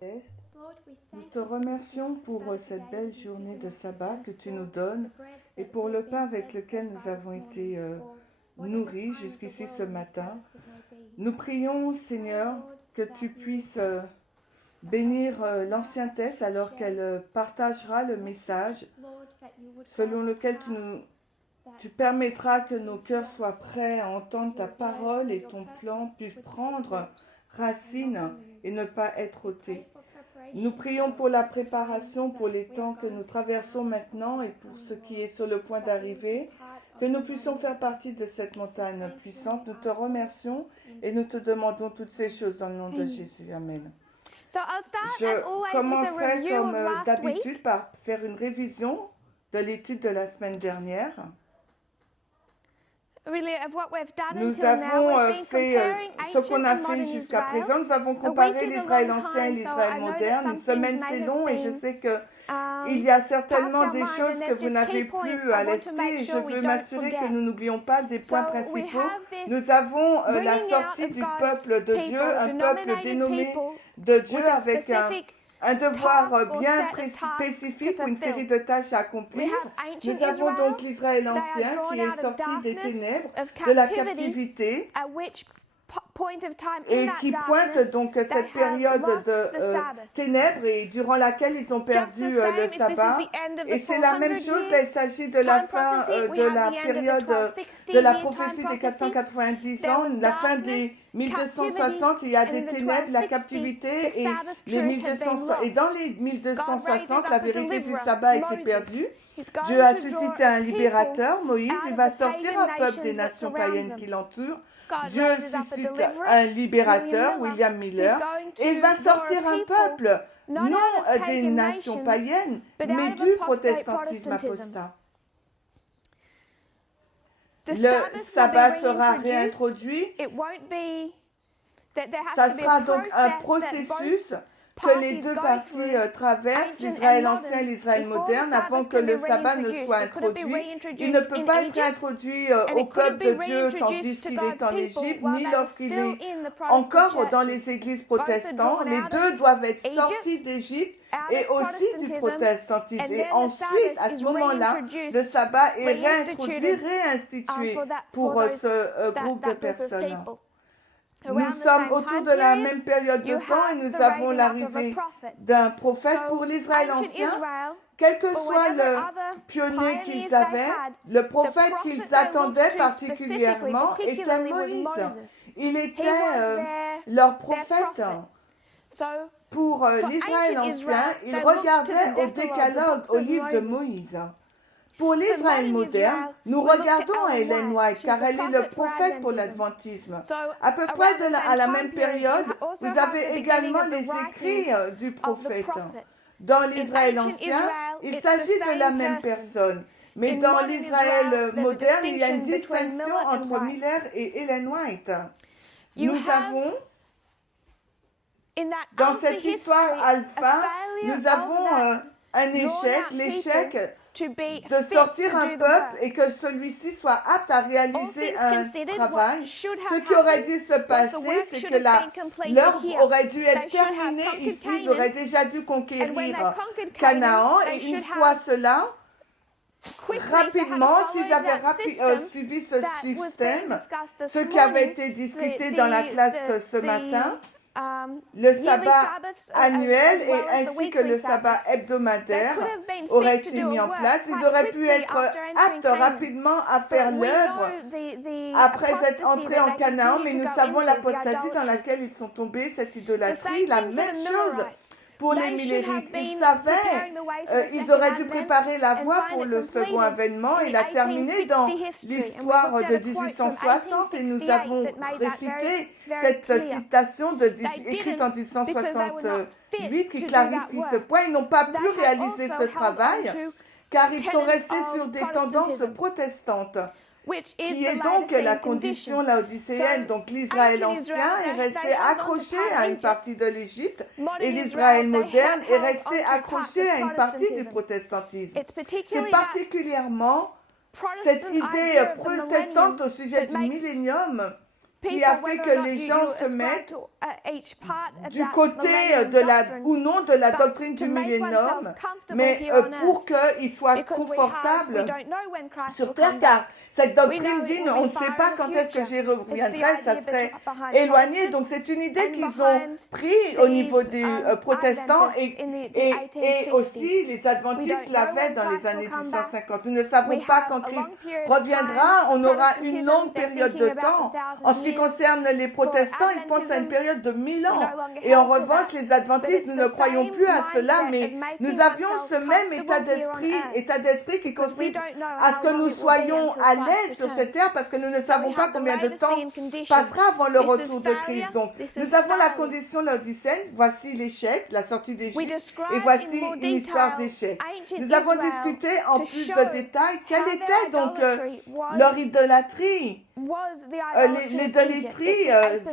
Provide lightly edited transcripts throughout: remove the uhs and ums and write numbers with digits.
Céleste, nous te remercions pour cette belle journée de sabbat que tu nous donnes et pour le pain avec lequel nous avons été nourris jusqu'ici ce matin. Nous prions, Seigneur, que tu puisses bénir l'ancienne-thèse alors qu'elle partagera le message selon lequel tu permettras que nos cœurs soient prêts à entendre ta parole et ton plan puisse prendre racine et ne pas être ôté. Nous prions pour la préparation, pour les temps que nous traversons maintenant et pour ce qui est sur le point d'arriver, que nous puissions faire partie de cette montagne puissante. Nous te remercions et nous te demandons toutes ces choses dans le nom de Jésus. Amen. Je commencerai comme d'habitude par faire une révision de l'étude de la semaine dernière. Nous avons fait ce qu'on a fait jusqu'à présent. Nous avons comparé l'Israël ancien et l'Israël moderne. Une semaine, c'est long et je sais qu'il y a certainement des choses que vous n'avez plus à l'esprit et je veux m'assurer que nous n'oublions pas des points principaux. Nous avons la sortie du peuple de Dieu, un peuple dénommé de Dieu avec un devoir bien spécifique ou une série de tâches à accomplir. Nous avons donc l'Israël ancien qui est sorti des ténèbres, de la captivité, et qui pointe donc cette période de ténèbres et durant laquelle ils ont perdu le sabbat. Et c'est la même chose, là, il s'agit de la fin de la période de la prophétie des 490 ans, la fin des 1260, il y a des ténèbres, la captivité et les 1260. Et dans les 1260, la vérité du sabbat a été perdue. Dieu a suscité un libérateur, Moïse, il va sortir un peuple des nations païennes qui l'entourent. Dieu suscite un libérateur, William Miller, et il va sortir un peuple, non des nations païennes, mais du protestantisme apostat. Le sabbat sera réintroduit. Ça sera donc un processus que les deux parties traversent, l'Israël ancien et l'Israël moderne, avant que le sabbat ne soit introduit. Il ne peut pas être introduit au peuple de Dieu tandis qu'il est en Égypte, ni lorsqu'il est encore dans les églises protestantes. Les deux doivent être sortis d'Égypte et aussi du protestantisme. Et ensuite, à ce moment-là, le sabbat est réintroduit, réinstitué pour ce groupe de personnes. Nous sommes autour de la même période de temps et nous avons l'arrivée d'un prophète pour l'Israël ancien. Quel que soit le pionnier qu'ils avaient, le prophète qu'ils attendaient particulièrement était Moïse. Il était leur prophète. Pour l'Israël ancien, ils regardaient au décalogue, au livre de Moïse. Pour l'Israël moderne, nous regardons à Ellen White, car elle est le prophète pour l'adventisme. À peu près à la même période, vous avez également les écrits du prophète. Dans l'Israël ancien, il s'agit de la même personne. Mais dans l'Israël moderne, il y a une distinction entre Miller et Ellen White. Nous avons, dans cette histoire alpha, nous avons un échec, l'échec de sortir un peuple et que celui-ci soit apte à réaliser un travail. Ce qui aurait dû se passer, c'est que l'œuvre aurait dû être terminée ici. Ils auraient déjà dû conquérir Canaan et une fois cela, rapidement, s'ils avaient suivi ce système, ce qui avait été discuté dans la classe ce matin, le sabbat annuel et ainsi que le sabbat hebdomadaire auraient été mis en place. Ils auraient pu être aptes rapidement à faire l'œuvre après être entrés en Canaan, mais nous savons l'apostasie dans laquelle ils sont tombés, cette idolâtrie. La même chose pour les Millérites. Ils savaient, ils auraient dû préparer la voie pour le second avènement. Il a terminé dans l'histoire de 1860 et nous avons récité cette citation écrite en 1868 qui clarifie ce point. Ils n'ont pas pu réaliser ce travail car ils sont restés sur des tendances protestantes, qui est donc la condition laodicéenne. Donc l'Israël ancien est resté accroché à une partie de l'Égypte et l'Israël moderne est resté accroché à une partie du protestantisme. C'est particulièrement cette idée protestante au sujet du millénium qui a fait que les gens se mettent du côté de ou non de la doctrine du millénium, mais pour qu'ils soient confortables sur terre, car cette doctrine dit on ne sait pas quand est-ce que j'y reviendrai, ça serait éloigné. Donc c'est une idée qu'ils ont pris au niveau des protestants et aussi les adventistes l'avaient dans les années 1850. Nous ne savons pas quand Christ reviendra, on aura une longue période de temps. En ce qui concerne les protestants, ils pensent à une période de 1000 ans. Et en revanche, les adventistes, nous ne croyons plus à cela, mais nous avions ce même état d'esprit qui consiste à ce que nous soyons à l'aise sur cette terre parce que nous ne savons pas combien de temps passera avant le retour de Christ. Donc, nous avons la condition laodicéenne, voici l'échec, la sortie d'Égypte, et voici une histoire d'échec. Nous avons discuté en plus de détails quelle était donc leur idolâtrie. L'idolâtrie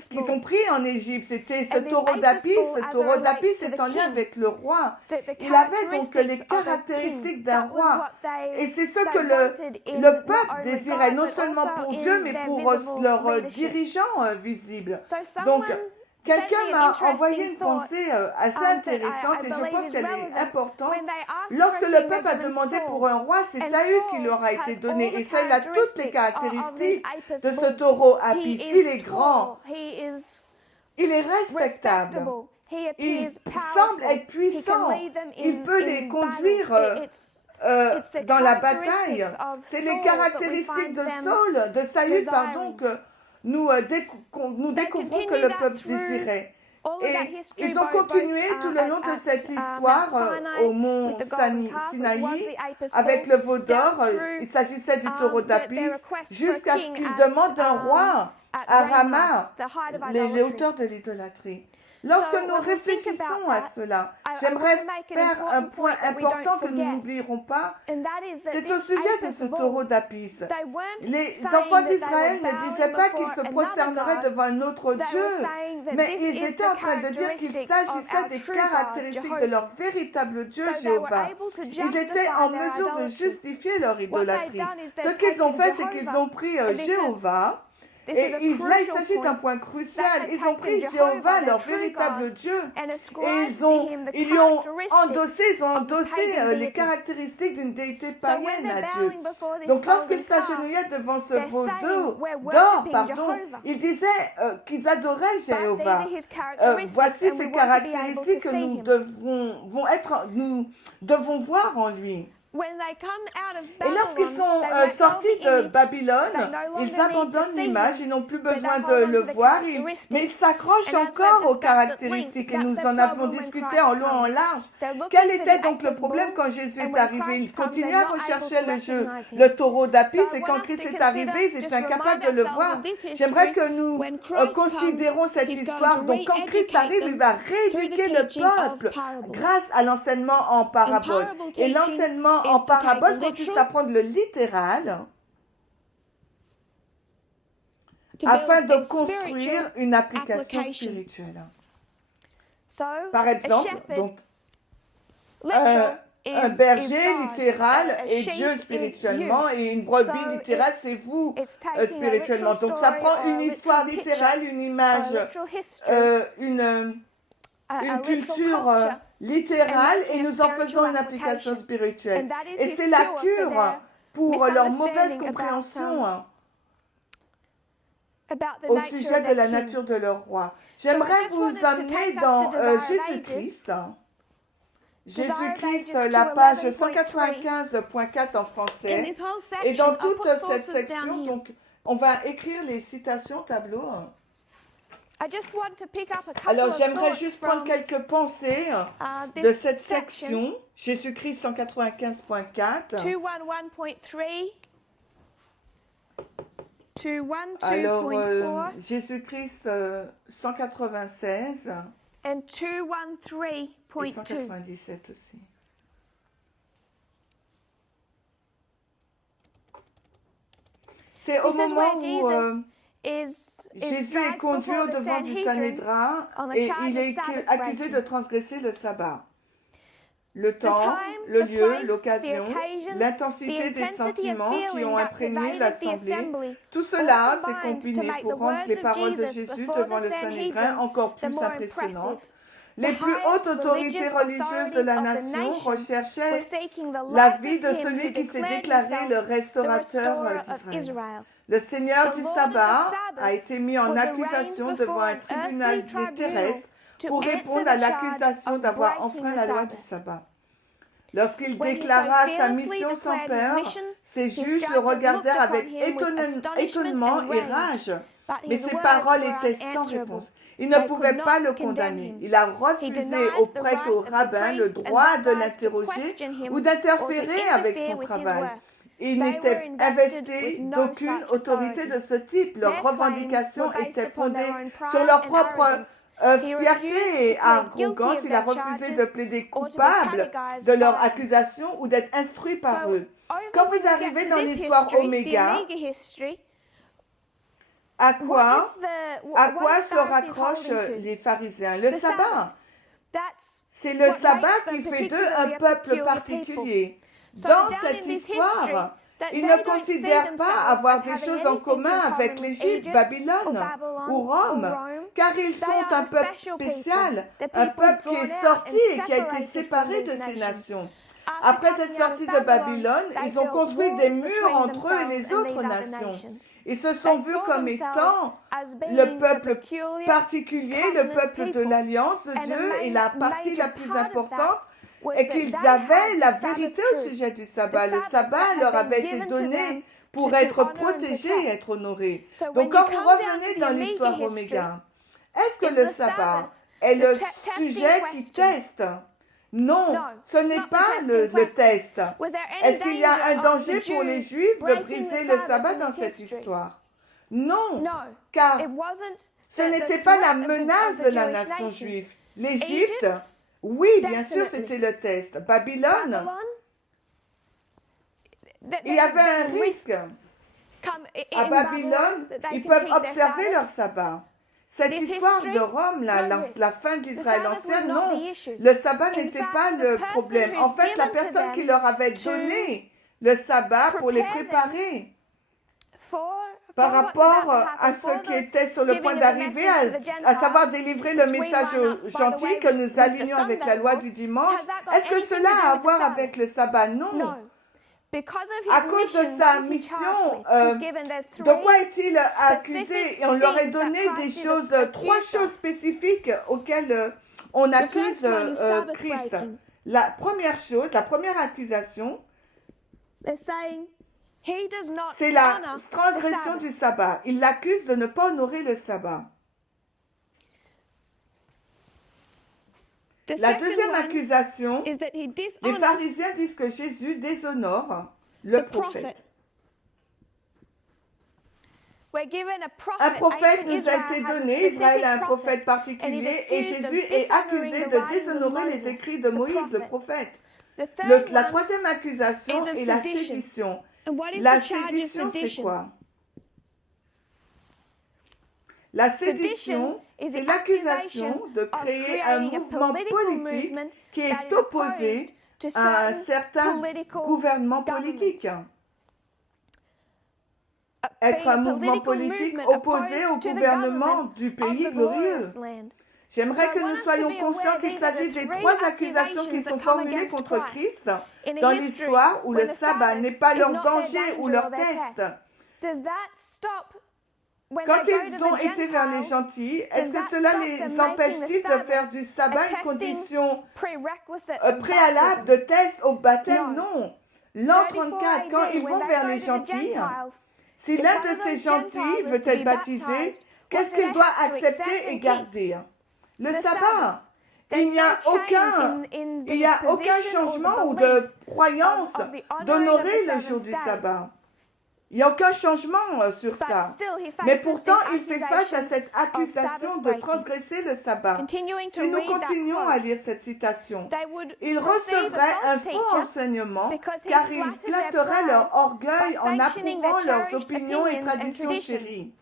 qu'ils ont pris en Égypte, c'était ce taureau d'Apis. Ce taureau d'Apis est en lien avec le roi. Il avait donc les caractéristiques d'un roi. Et c'est ce que le peuple désirait, non seulement pour Dieu, mais pour leurs dirigeants visibles. Donc, quelqu'un m'a envoyé une pensée assez intéressante et je pense qu'elle est importante. Lorsque le peuple a demandé pour un roi, c'est Saül qui leur a été donné. Et Saül a toutes les caractéristiques de ce taureau Apis. Il est grand. Il est respectable. Il semble être puissant. Il peut les conduire dans la bataille. C'est les caractéristiques de Saül, que nous découvrons que le peuple désirait. Et ils ont continué tout le long de cette histoire au mont Sinaï avec le veau d'or. Il s'agissait du taureau d'Apis jusqu'à ce qu'ils demandent un roi à Rama, les auteurs de l'idolâtrie. Lorsque nous réfléchissons à cela, j'aimerais faire un point important que nous n'oublierons pas. C'est au sujet de ce taureau d'Apis. Les enfants d'Israël ne disaient pas qu'ils se prosterneraient devant un autre Dieu, mais ils étaient en train de dire qu'il s'agissait des caractéristiques de leur véritable Dieu, Jéhovah. Ils étaient en mesure de justifier leur idolâtrie. Ce qu'ils ont fait, c'est qu'ils ont pris Jéhovah. Et là, il s'agit d'un point crucial. Ils ont pris Jéhovah, leur véritable Dieu, et ils lui ont endossé les caractéristiques d'une déité païenne à Dieu. Donc, lorsqu'ils s'agenouillaient devant ce veau d'or, ils disaient qu'ils adoraient Jéhovah. Voici ces caractéristiques que nous devons voir en lui. Et lorsqu'ils sont sortis de Babylone, ils abandonnent l'image, ils n'ont plus besoin de le voir, mais ils s'accrochent encore aux caractéristiques. Et nous en avons discuté en long et en large. Quel était donc le problème quand Jésus est arrivé? Ils continuaient à rechercher le taureau d'Apis, et quand Christ est arrivé, ils étaient incapables de le voir. J'aimerais que nous considérons cette histoire. Donc quand Christ arrive, il va rééduquer le peuple grâce à l'enseignement en parabole. Et l'enseignement en parabole consiste à prendre le littéral afin de construire une application spirituelle. Par exemple, donc, un berger littéral est Dieu spirituellement et une brebis littérale, c'est vous spirituellement. Donc ça prend une histoire littérale, une image, une culture littérale et nous en faisons une application spirituelle. Et c'est la cure pour leur mauvaise compréhension au sujet de la nature de leur roi. J'aimerais vous amener dans Jésus-Christ. Jésus-Christ, la page 195.4 en français. Et dans toute cette section, donc, on va écrire les citations au tableau. Alors, j'aimerais juste prendre quelques pensées de cette section, Jésus-Christ 195.4. Alors, Jésus-Christ 196 et 197 aussi. C'est au moment où Jésus est conduit au devant du Sanhédrin et il est accusé de transgresser le sabbat. le temps, le lieu, l'occasion, l'intensité des sentiments qui ont imprégné l'Assemblée, tout cela s'est combiné pour rendre les paroles de Jésus devant le Sanhédrin encore plus impressionnantes. Les plus hautes autorités religieuses de la nation recherchaient la vie de celui qui s'est déclaré le restaurateur d'Israël. Le Seigneur du sabbat a été mis en accusation devant un tribunal terrestre pour répondre à l'accusation d'avoir enfreint la loi du sabbat. Lorsqu'il déclara sa mission sans peur, ses juges le regardèrent avec étonnement et rage. Mais ses paroles étaient sans réponse. Ils ne pouvaient pas le condamner. Il a refusé aux prêtres, aux rabbins, le droit de l'interroger ou d'interférer avec son travail. Ils n'étaient investis d'aucune autorité de ce type. Leurs revendications étaient fondées sur leur propre fierté et arrogance. Il a refusé de plaider coupable de leur accusation ou d'être instruit par eux. Quand vous arrivez dans l'histoire Oméga, à quoi se raccrochent les pharisiens? Le sabbat. C'est le sabbat qui fait d'eux un peuple particulier. Dans cette histoire, ils ne considèrent pas avoir des choses en commun avec l'Égypte, Babylone ou Rome, car ils sont un peuple spécial, un peuple qui est sorti et qui a été séparé de ces nations. Après cette sortie de Babylone, ils ont construit des murs entre eux et les autres nations. Ils se sont vus comme étant le peuple particulier, le peuple de l'alliance de Dieu, et la partie la plus importante est qu'ils avaient la vérité au sujet du sabbat. Le sabbat leur avait été donné pour être protégé et être honoré. Donc quand vous revenez dans l'histoire Oméga, est-ce que le sabbat est le sujet qui teste? Non, ce n'est pas le test. Est-ce qu'il y a un danger pour les Juifs de briser le sabbat dans cette histoire? Non, car ce n'était pas la menace de la nation juive. L'Égypte, oui, bien sûr, c'était le test. Babylone, il y avait un risque. À Babylone, ils peuvent observer leur sabbat. Cette histoire de Rome, la fin d'Israël ancien, non, le sabbat n'était pas le problème. En fait, la personne qui leur avait donné le sabbat pour les préparer par rapport à ce qui était sur le point d'arriver, à savoir délivrer le message gentil que nous alignons avec la loi du dimanche, est-ce que cela a à voir avec le sabbat? Non. À cause de sa mission, de quoi est-il accusé? Et on leur a donné trois choses spécifiques auxquelles on accuse Christ. La première accusation, c'est la transgression du sabbat. Il l'accuse de ne pas honorer le sabbat. La deuxième accusation, les pharisiens disent que Jésus déshonore le prophète. Un prophète nous a été donné, Israël a un prophète particulier, et Jésus est accusé de déshonorer les écrits de Moïse, le prophète. La troisième accusation est la sédition. La sédition, c'est quoi? La sédition, c'est l'accusation de créer un mouvement politique qui est opposé à un certain gouvernement politique. Être un mouvement politique opposé au gouvernement du pays glorieux. J'aimerais que nous soyons conscients qu'il s'agit des trois accusations qui sont formulées contre Christ dans l'histoire où le sabbat n'est pas leur danger ou leur test. Quand ils ont été vers les gentils, est-ce que cela les empêche-t-il de faire du sabbat une condition préalable de test au baptême? Non. L'an 34, quand ils vont vers les gentils, si l'un de ces gentils veut être baptisé, qu'est-ce qu'il doit accepter et garder? Le sabbat. Il n'y a aucun changement ou de croyance d'honorer le jour du sabbat. Il n'y a aucun changement sur ça. Mais pourtant, il fait face à cette accusation de transgresser le sabbat. Si nous continuons à lire cette citation, ils recevraient un faux enseignement car ils flatteraient leur orgueil en approuvant leurs opinions et traditions chéries.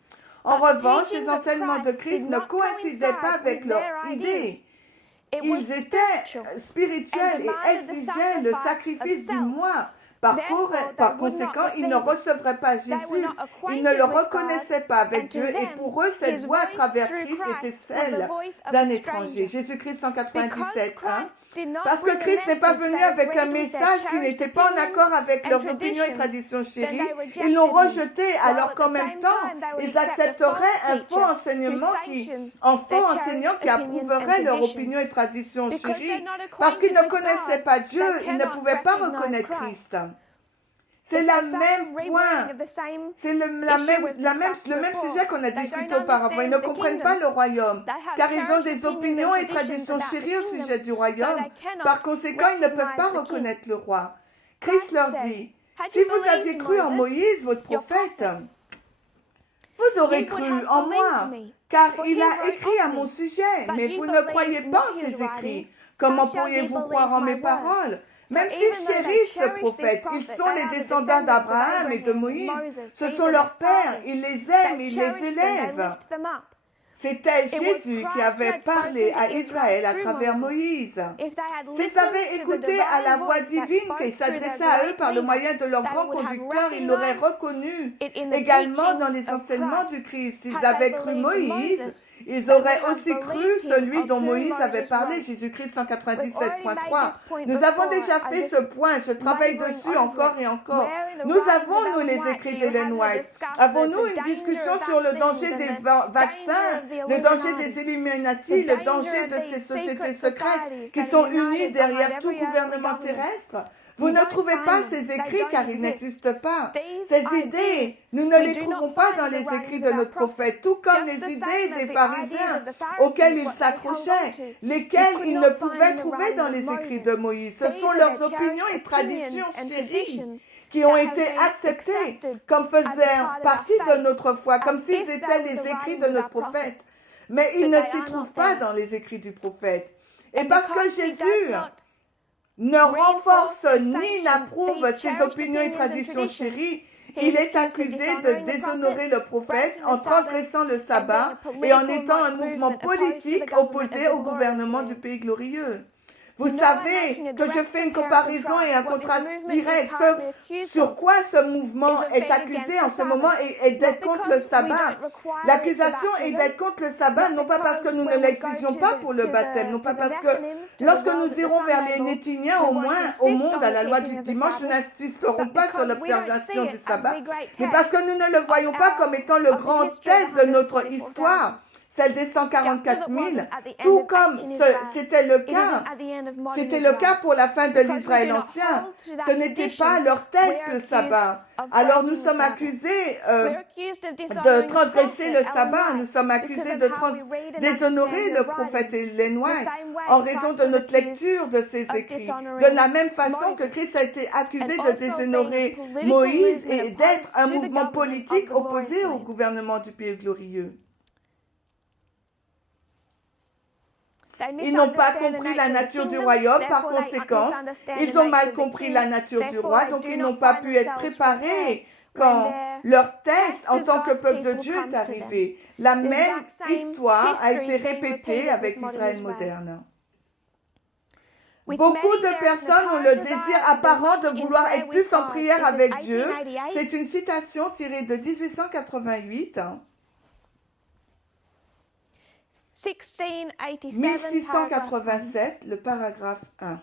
En revanche, les enseignements de Christ ne coïncidaient pas avec leurs idées. ils étaient spirituels et exigeaient le sacrifice du moi. Par conséquent, ils ne recevraient pas Jésus, ils ne le reconnaissaient pas avec Dieu et pour eux, cette voix à travers Christ était celle d'un étranger. Jésus-Christ 197, hein? Parce que Christ n'est pas venu avec un message qui n'était pas en accord avec leurs opinions et traditions chéries, ils l'ont rejeté alors qu'en même temps, ils accepteraient un faux enseignant qui approuverait leurs opinions et traditions chéries parce qu'ils ne connaissaient pas Dieu, ils ne pouvaient pas reconnaître Christ. C'est le même sujet qu'on a discuté auparavant. Ils ne comprennent pas le royaume, car ils ont des opinions et traditions chéries au sujet du royaume. Par conséquent, ils ne peuvent pas reconnaître le roi. Christ leur dit, si vous aviez cru en Moïse, votre prophète, vous aurez cru en moi, car il a écrit à mon sujet, mais vous ne croyez pas en ses écrits. Comment pourriez-vous croire en mes paroles? Même s'ils chérissent ce prophète, ils sont les descendants d'Abraham et de Moïse. Ce sont leurs pères, ils les aiment, ils les élèvent. C'était Jésus qui avait parlé à Israël à travers Moïse. S'ils avaient écouté à la voix divine qui s'adressait à eux par le moyen de leur grand conducteur, ils l'auraient reconnu également dans les enseignements du Christ. S'ils avaient cru Moïse, ils auraient aussi cru celui dont Moïse avait parlé, Jésus-Christ 197.3. Nous avons déjà fait ce point, je travaille dessus encore et encore. Nous avons, nous, les écrits d'Ellen White. Avons-nous une discussion sur le danger des vaccins, le danger des Illuminati, le danger de ces sociétés secrètes qui sont unies derrière tout gouvernement terrestre? Vous ne trouvez pas ces écrits car ils n'existent pas. Ces idées, nous ne les trouvons pas dans les écrits de notre prophète, tout comme les idées des pharisiens auxquelles ils s'accrochaient, lesquelles ils ne pouvaient trouver dans les écrits de Moïse. Ce sont leurs opinions et traditions chéries qui ont été acceptées comme faisant partie de notre foi, comme s'ils étaient les écrits de notre prophète. Mais ils ne s'y trouvent pas dans les écrits du prophète. Et parce que Jésus ne renforce ni n'approuve ses opinions et traditions chéries, il est accusé de déshonorer le prophète en transgressant le sabbat et en étant un mouvement politique opposé au gouvernement du pays glorieux. Vous savez que je fais une comparaison et un contraste direct sur quoi ce mouvement est accusé en ce moment et d'être contre le sabbat. L'accusation est d'être contre le sabbat, non pas parce que nous ne l'exigeons pas pour le baptême, non pas parce que lorsque nous irons vers les Nétiniens au monde, à la loi du dimanche, nous n'insisterons pas sur l'observation du sabbat, mais parce que nous ne le voyons pas comme étant le grand test de notre histoire. Celle des 144 000, tout comme c'était le cas pour la fin de l'Israël ancien. Ce n'était pas leur test, le sabbat. Alors nous sommes accusés de transgresser le sabbat, nous sommes accusés de déshonorer le prophète Ellen White en raison de notre lecture de ses écrits. De la même façon que Christ a été accusé de déshonorer Moïse et d'être un mouvement politique opposé au gouvernement du pays glorieux. Ils n'ont pas compris la nature du royaume, par conséquent, ils ont mal compris la nature du roi, donc ils n'ont pas pu être préparés quand leur test en tant que peuple de Dieu est arrivé. La même histoire a été répétée avec l'Israël moderne. Beaucoup de personnes ont le désir apparent de vouloir être plus en prière avec Dieu. C'est une citation tirée de 1888. 1687, le paragraphe 1.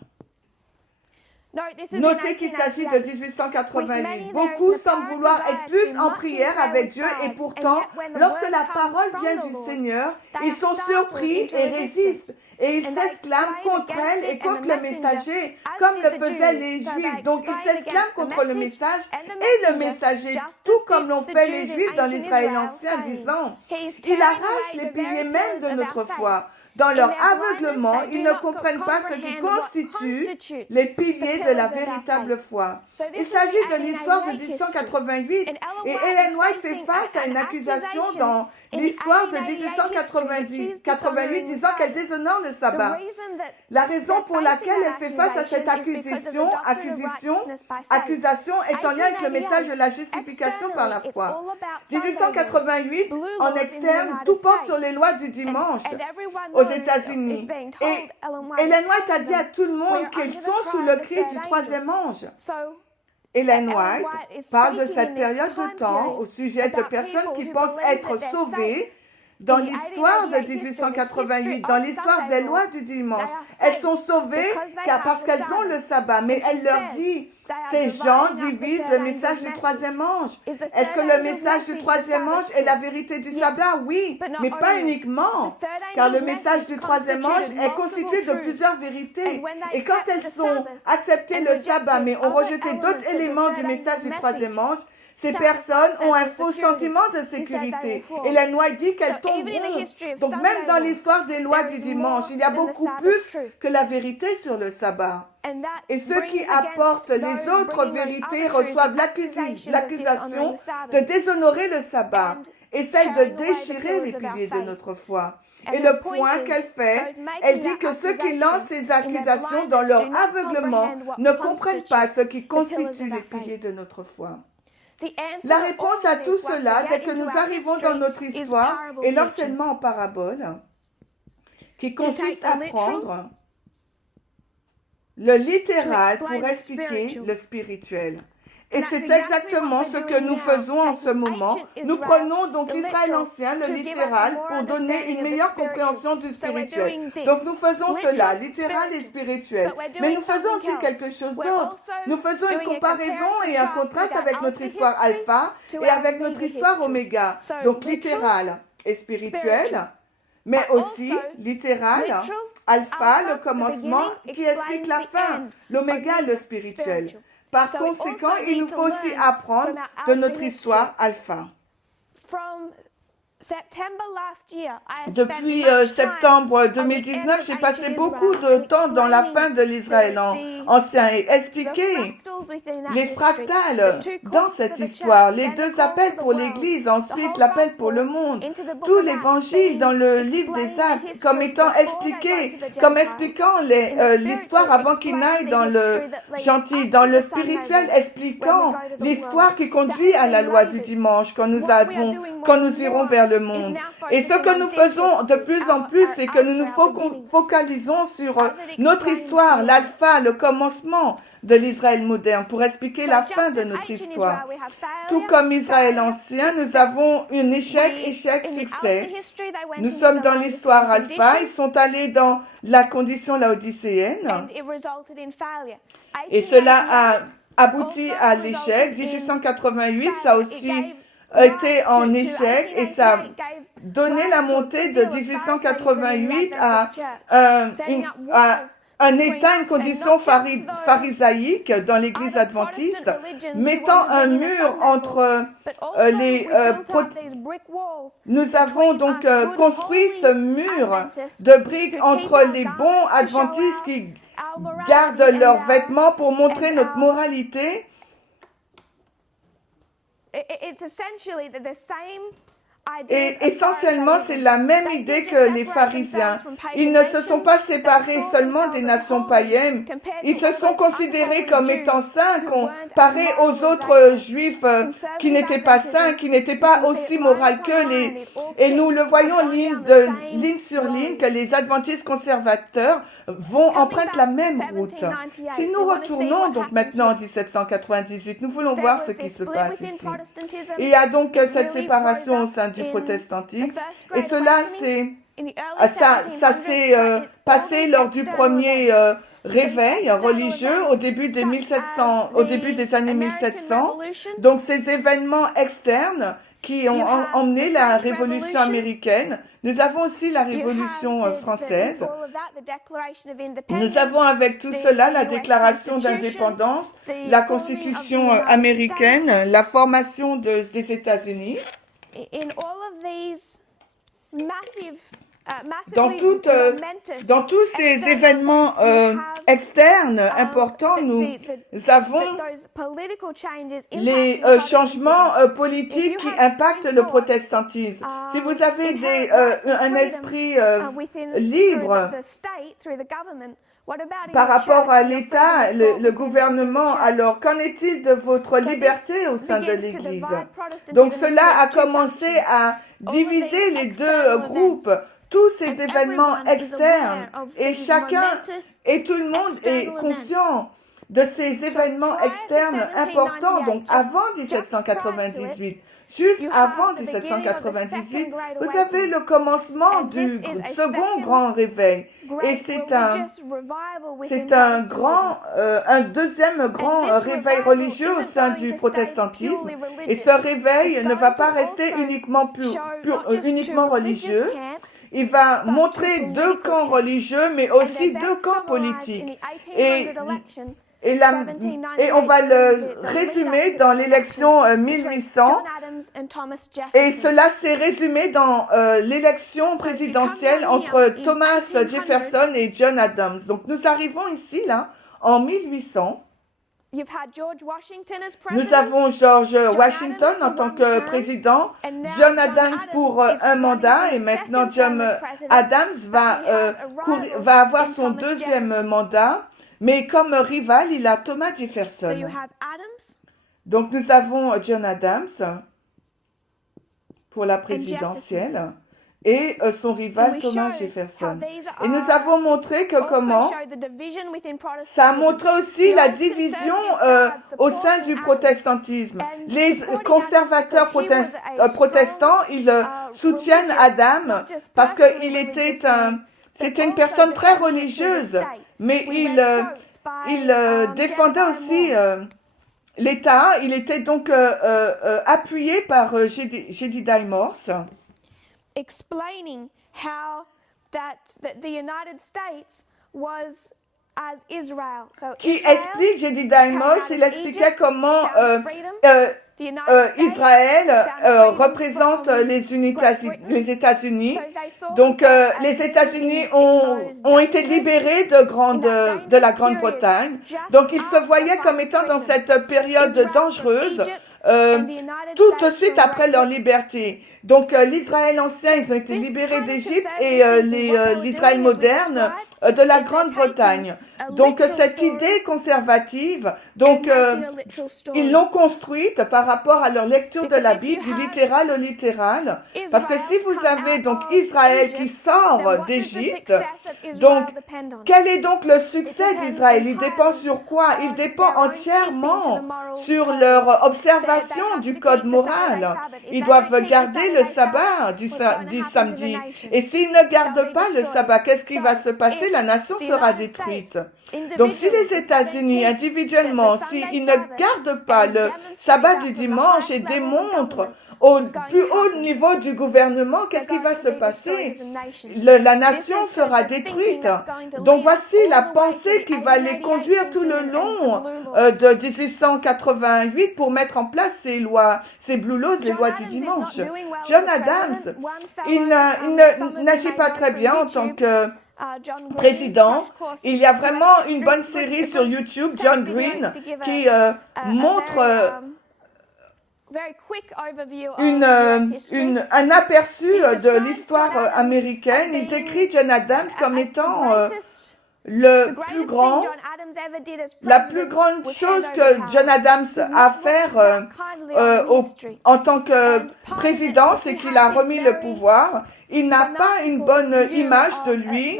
Notez qu'il s'agit de 1888. Beaucoup semblent vouloir être plus en prière avec Dieu et pourtant, lorsque la parole vient du Seigneur, ils sont surpris et résistent. Et ils s'exclament contre elle et contre le messager, comme le faisaient les Juifs. Donc ils s'exclament contre le message et le messager, tout comme l'ont fait les Juifs dans l'Israël ancien, disant « Il arrache les piliers même de notre foi ». Dans leur aveuglement, ils ne comprennent pas ce qui constitue les piliers de la véritable foi. Il s'agit de l'histoire de 1888 et Ellen White fait face à une accusation dans l'histoire de 1888 disant qu'elle déshonore le sabbat. La raison pour laquelle elle fait face à cette accusation est en lien avec le message de la justification par la foi. 1888, en externe, tout porte sur les lois du dimanche. aux États-Unis. Et Ellen White a dit à tout le monde qu'ils sont sous le cri du troisième ange. Ellen White parle de cette période de temps au sujet de personnes qui pensent être sauvées dans l'histoire de 1888, dans l'histoire des lois du dimanche. Elles sont sauvées parce qu'elles ont le sabbat, mais elle leur dit, ces gens divisent le message du troisième ange. Est-ce que le message du troisième ange est la vérité du sabbat? Oui, mais pas uniquement, car le message du troisième ange est constitué de plusieurs vérités. Et quand elles ont accepté le sabbat, mais ont rejeté d'autres éléments du message du troisième ange, ces personnes ont un faux sentiment de sécurité. Et la White dit qu'elles tomberont. Donc même dans l'histoire des lois du dimanche, il y a beaucoup plus que la vérité sur le sabbat. Et ceux qui apportent les autres vérités reçoivent l'accusation de déshonorer le sabbat et celle de déchirer les piliers de notre foi. Et le point qu'elle fait, elle dit que ceux qui lancent ces accusations dans leur aveuglement ne comprennent pas ce qui constitue les piliers de notre foi. La réponse à tout cela, dès que nous arrivons dans notre histoire, est l'enseignement en parabole, qui consiste à prendre le littéral pour expliquer le spirituel. Et c'est exactement ce que nous faisons en ce moment. Nous prenons donc l'Israël ancien, le littéral, pour donner une meilleure compréhension du spirituel. Donc nous faisons cela, littéral et spirituel. Mais nous faisons aussi quelque chose d'autre. Nous faisons une comparaison et un contraste avec notre histoire alpha et avec notre histoire oméga. Donc littéral et spirituel, mais aussi littéral, alpha, le commencement, qui explique la fin, l'oméga, le spirituel. Par conséquent, il nous faut aussi apprendre de notre histoire alpha. Depuis septembre 2019, j'ai passé beaucoup de temps dans la fin de l'Israël ancien et expliqué les fractales dans cette histoire, les deux appels pour l'Église, ensuite l'appel pour le monde, tout l'Évangile dans le livre des Actes comme étant expliqué, comme expliquant l'histoire avant qu'il n'aille dans le gentil, dans le spirituel, expliquant l'histoire qui conduit à la loi du dimanche quand nous irons vers le monde. Et ce que nous faisons de plus en plus, c'est que nous nous focalisons sur notre histoire, l'alpha, le commencement de l'Israël moderne, pour expliquer la fin de notre histoire. Tout comme Israël ancien, nous avons un échec, succès. Nous sommes dans l'histoire alpha, ils sont allés dans la condition laodicéenne, et cela a abouti à l'échec. 1888, ça aussi été en échec et ça a donné la montée de 1888 à un état, une condition pharisaïque dans l'Église adventiste, mettant un mur entre nous avons donc construit ce mur de briques entre les bons adventistes qui gardent leurs vêtements pour montrer notre moralité. Et essentiellement, c'est la même idée que les pharisiens. Ils ne se sont pas séparés seulement des nations païennes. Ils se sont considérés comme étant saints, comparés aux autres juifs qui n'étaient pas saints, qui n'étaient pas aussi moraux que les... Et nous le voyons ligne sur ligne que les adventistes conservateurs empruntent la même route. Si nous retournons donc maintenant en 1798, nous voulons voir ce qui se passe ici. Et il y a donc cette séparation au sein du protestantisme, et cela s'est passé lors du premier réveil religieux au début des années 1700. Donc ces événements externes qui ont emmené la Révolution américaine. Nous avons aussi la Révolution française. Nous avons avec tout cela la Déclaration d'indépendance, la Constitution américaine, la formation des États-Unis. Dans tous ces événements externes importants, nous avons les changements politiques qui impactent le protestantisme. Si vous avez un esprit libre par rapport à l'État, le gouvernement, alors qu'en est-il de votre liberté au sein de l'Église? Donc cela a commencé à diviser les deux groupes. tous ces événements externes et chacun et tout le monde est conscient de ces événements externes importants, donc avant 1798. Juste avant 1798, vous avez le commencement du second grand réveil. Et c'est un deuxième grand réveil religieux au sein du protestantisme. Et ce réveil ne va pas rester uniquement religieux. Il va montrer deux camps religieux, mais aussi deux camps politiques. Et on va le résumer dans l'élection 1800, et cela s'est résumé dans l'élection présidentielle entre Thomas Jefferson et John Adams. Donc nous arrivons ici, là, en 1800. Nous avons George Washington en tant que président, John Adams pour un mandat, et maintenant John Adams va avoir son deuxième mandat. Mais comme rival, il a Thomas Jefferson. Donc nous avons John Adams pour la présidentielle et son rival Thomas Jefferson. Et nous avons montré que comment ça a montré aussi la division au sein du protestantisme. Les conservateurs protestants, ils soutiennent Adam parce qu'il était c'était une personne très religieuse, mais il défendait aussi l'État. Il était donc appuyé par Jedediah Morse. Explaining how that the United States was as Israel. So qui explique, Jedediah Morse, il expliquait comment Israël représente les États-Unis. Donc, les États-Unis ont été libérés de la Grande-Bretagne. Donc, ils se voyaient comme étant dans cette période dangereuse, tout de suite après leur liberté. Donc, l'Israël ancien, ils ont été libérés d'Égypte, et l'Israël moderne de la Grande-Bretagne. Donc, cette idée conservative, donc, ils l'ont construite par rapport à leur lecture de la Bible, du littéral au littéral. Parce que si vous avez donc Israël qui sort d'Égypte, donc, quel est donc le succès d'Israël? Il dépend sur quoi? Il dépend entièrement sur leur observation du code moral. Ils doivent garder le sabbat du samedi. Et s'ils ne gardent pas le sabbat, qu'est-ce qui va se passer? La nation sera détruite. Donc, si les États-Unis, individuellement, s'ils ne gardent pas le sabbat du dimanche et démontrent au plus haut niveau du gouvernement, qu'est-ce qui va se passer? La nation sera détruite. Donc, voici la pensée qui va les conduire tout le long de 1888 pour mettre en place ces lois, ces Blue Laws, les lois du dimanche. John Adams, il n'agit pas très bien en tant que président. Il y a vraiment une bonne série sur YouTube, John Green, qui montre un aperçu de l'histoire américaine. Il décrit John Adams comme étant la plus grande chose que John Adams a à faire en tant que président, c'est qu'il a remis le pouvoir. Il n'a pas une bonne image de lui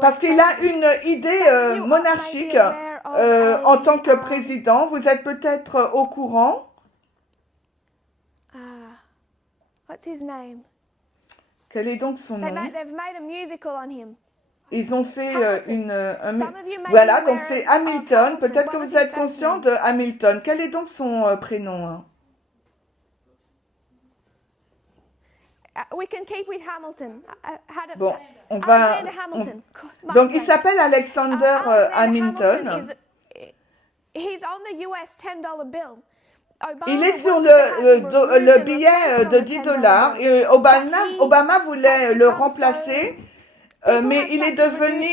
parce qu'il a une idée monarchique en tant que président. Vous êtes peut-être au courant. Quel est donc son nom? Ils ont fait voilà, donc c'est Hamilton. Peut-être que vous êtes conscient de Hamilton. Quel est donc son prénom? Hein? Bon, on va... Donc, il s'appelle Alexander Hamilton. Il est sur le billet de $10 et Obama voulait le remplacer mais il est devenu,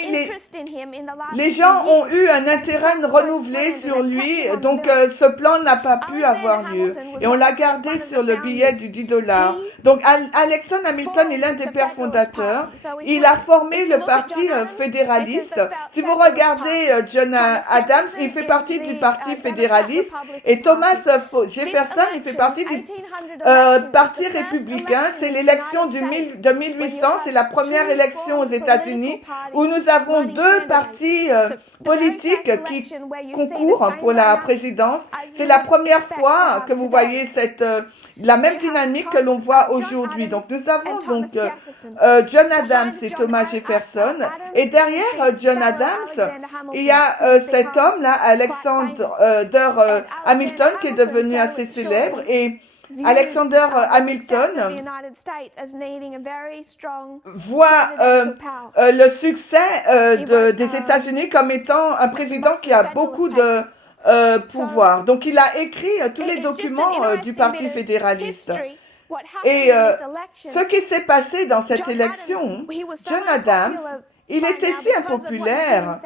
les gens ont eu un intérêt renouvelé sur lui, donc ce plan n'a pas pu avoir lieu. Et on l'a gardé sur le billet du $10. Donc Alexander Hamilton est l'un des pères fondateurs. Il a formé le parti fédéraliste. Si vous regardez John Adams, il fait partie du parti fédéraliste. Et Thomas Jefferson, il fait partie du parti républicain. C'est l'élection de 1800, c'est la première élection aux États-Unis où nous avons deux partis politiques qui concourent pour la présidence. C'est la première fois que vous voyez la même dynamique que l'on voit aujourd'hui. Donc nous avons donc John Adams et Thomas Jefferson, et derrière John Adams, il y a cet homme-là, Alexander Hamilton, qui est devenu assez célèbre, et Alexander Hamilton voit le succès des États-Unis comme étant un président qui a beaucoup de pouvoir. Donc il a écrit tous les documents du Parti fédéraliste. Et ce qui s'est passé dans cette élection, John Adams, il était si impopulaire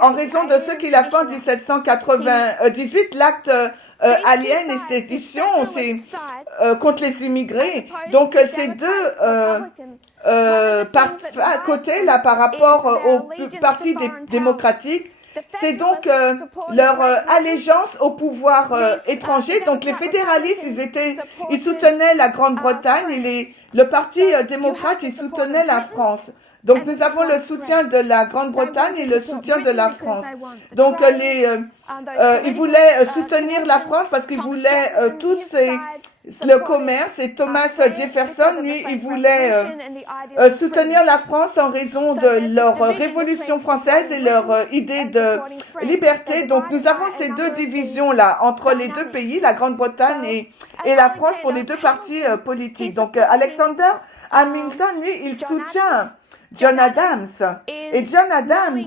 en raison de ce qu'il a fait en 1798, l'acte Alien et Sédition, c'est contre les immigrés. Donc ces deux côtés là par rapport au Parti démocratique, c'est donc leur allégeance au pouvoir étranger. Donc les fédéralistes, ils soutenaient la Grande-Bretagne, et le Parti démocrate, il soutenait la France. Donc nous avons le soutien de la Grande-Bretagne et le soutien de la France. Donc ils voulaient soutenir la France parce qu'ils voulaient le commerce, et Thomas Jefferson, lui, il voulait soutenir la France en raison de leur révolution française et leur idée de liberté. Donc nous avons ces deux divisions-là entre les deux pays, la Grande-Bretagne et la France, pour les deux partis politiques. Donc Alexander Hamilton, lui, il soutient John Adams. Et John Adams,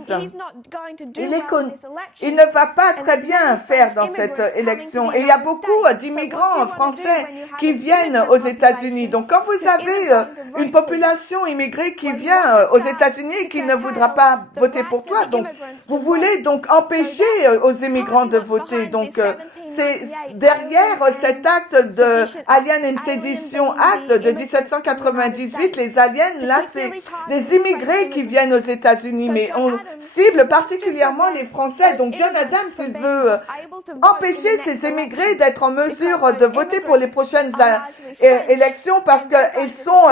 il ne va pas très bien faire dans cette élection. Et il y a beaucoup d'immigrants français qui viennent aux États-Unis. Donc quand vous avez une population immigrée qui vient aux États-Unis et qui ne voudra pas voter pour toi, donc vous voulez donc empêcher aux immigrants de voter. Donc c'est derrière cet acte de Alien and Sedition Act de 1798, les aliens, là, c'est les immigrés qui viennent aux États-Unis, mais on cible particulièrement les Français. Donc John Adams, il veut empêcher ces immigrés d'être en mesure de voter pour les prochaines élections parce qu'ils sont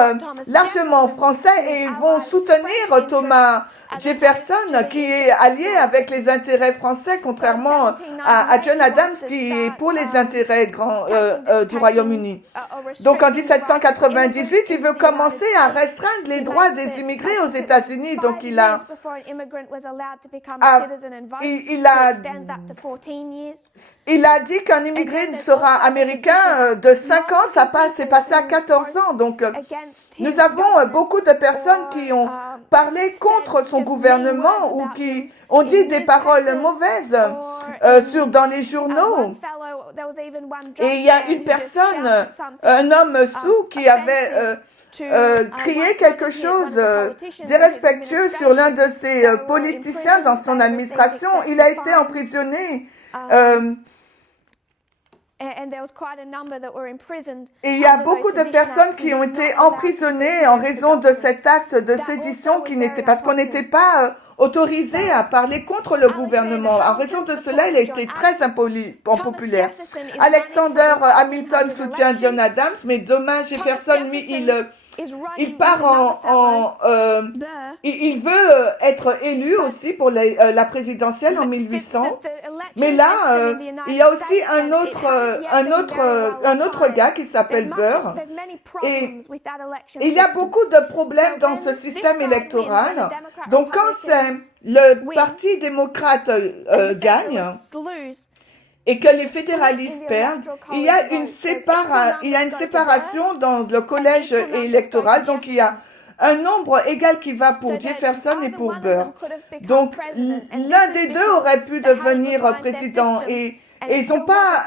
largement français, et ils vont soutenir Thomas Jefferson, qui est allié avec les intérêts français, contrairement à John Adams, qui est pour les intérêts du Royaume-Uni. Donc en 1798, il veut commencer à restreindre les droits des immigrés aux États-Unis. Donc il a dit qu'un immigré sera américain de 5 ans, c'est passé à 14 ans. Donc nous avons beaucoup de personnes qui ont parlé contre son gouvernement ou qui ont dit des paroles mauvaises dans les journaux. Et il y a une personne, un homme sourd, qui avait crié quelque chose d'irrespectueux sur l'un de ses politiciens dans son administration. Il a été emprisonné. Et il y a beaucoup de personnes qui ont été emprisonnées en raison de cet acte de sédition parce qu'on n'était pas autorisé à parler contre le gouvernement. En raison de cela, il a été très impopulaire. Alexander Hamilton soutient John Adams, mais Thomas Jefferson, lui, il part il veut être élu aussi pour la présidentielle en 1800. Mais là, il y a aussi un autre gars qui s'appelle Burr. Et il y a beaucoup de problèmes dans ce système électoral. Donc quand le Parti démocrate gagne et que les fédéralistes perdent, il y a une séparation dans le collège électoral. Donc il y a un nombre égal qui va pour Jefferson et pour Burr. Donc l'un des deux aurait pu devenir président, et Et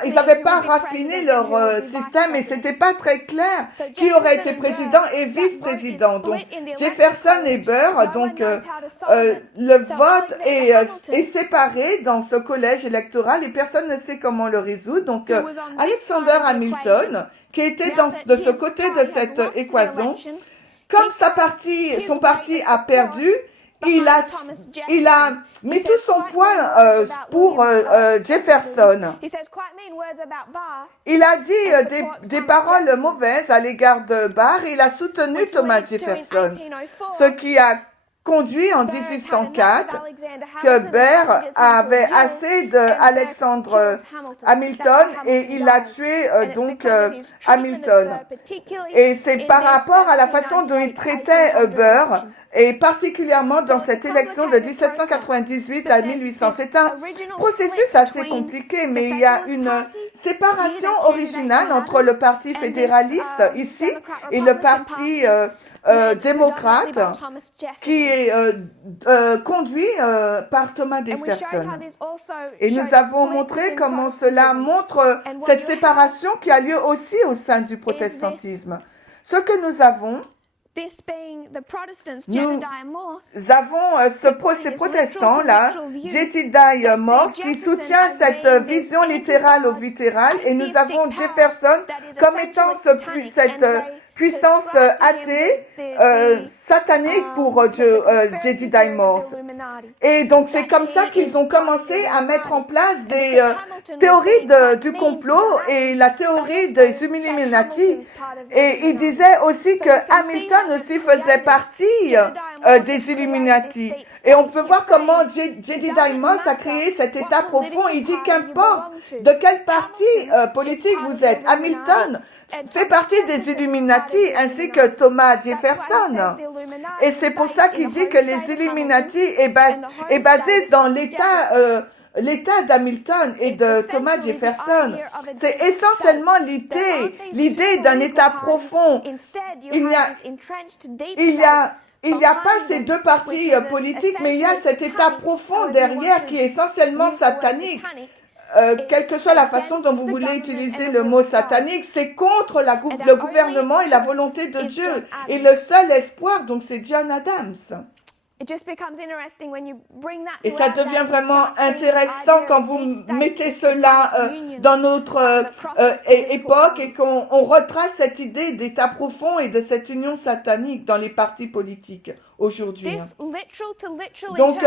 ils n'avaient pas raffiné leur système et c'était pas très clair qui aurait été président et vice-président. Donc Jefferson et Burr, donc le vote est séparé dans ce collège électoral et personne ne sait comment le résoudre. Donc Alexander Hamilton, qui était de ce côté de cette équation, comme son parti a perdu, il a mis tout son poids pour Jefferson. Il a dit des paroles mauvaises à l'égard de Barr et il a soutenu Thomas Jefferson, ce qui a conduit en 1804 que Burr avait assez d'Alexander Hamilton et il a tué Hamilton. Et c'est par rapport à la façon dont il traitait Burr et particulièrement dans cette élection de 1798 à 1800. C'est un processus assez compliqué, mais il y a une séparation originale entre le parti fédéraliste ici et le parti démocrate qui est conduit par Thomas Jefferson. Et nous avons montré comment cela montre cette séparation qui a lieu aussi au sein du protestantisme. Ce que nous avons, nous avons ces protestants-là, Jedediah Morse, qui soutient cette vision littérale au littéral, et nous avons Jefferson comme étant cette puissance athée, satanique pour Jedediah Morse. Et donc c'est comme ça qu'ils ont commencé à mettre en place des théories du complot et la théorie des Illuminati. Et ils disaient aussi que Hamilton aussi faisait partie des Illuminati. Et on peut voir comment Jedediah Morse a créé cet état profond. Il dit qu'importe de quel parti politique vous êtes, Hamilton fait partie des Illuminati ainsi que Thomas Jefferson. Et c'est pour ça qu'il dit que les Illuminati est basé dans l'état d'Hamilton et de Thomas Jefferson. C'est essentiellement l'idée d'un état profond. Il n'y a pas ces deux partis politiques, mais il y a cet état profond derrière qui est essentiellement satanique. Quelle que soit la façon dont vous voulez utiliser le mot satanique, c'est contre le gouvernement et la volonté de Dieu. Et le seul espoir, donc, c'est John Adams. Et ça devient vraiment intéressant quand vous mettez cela dans notre époque et qu'on retrace cette idée d'état profond et de cette union satanique dans les partis politiques aujourd'hui. Donc,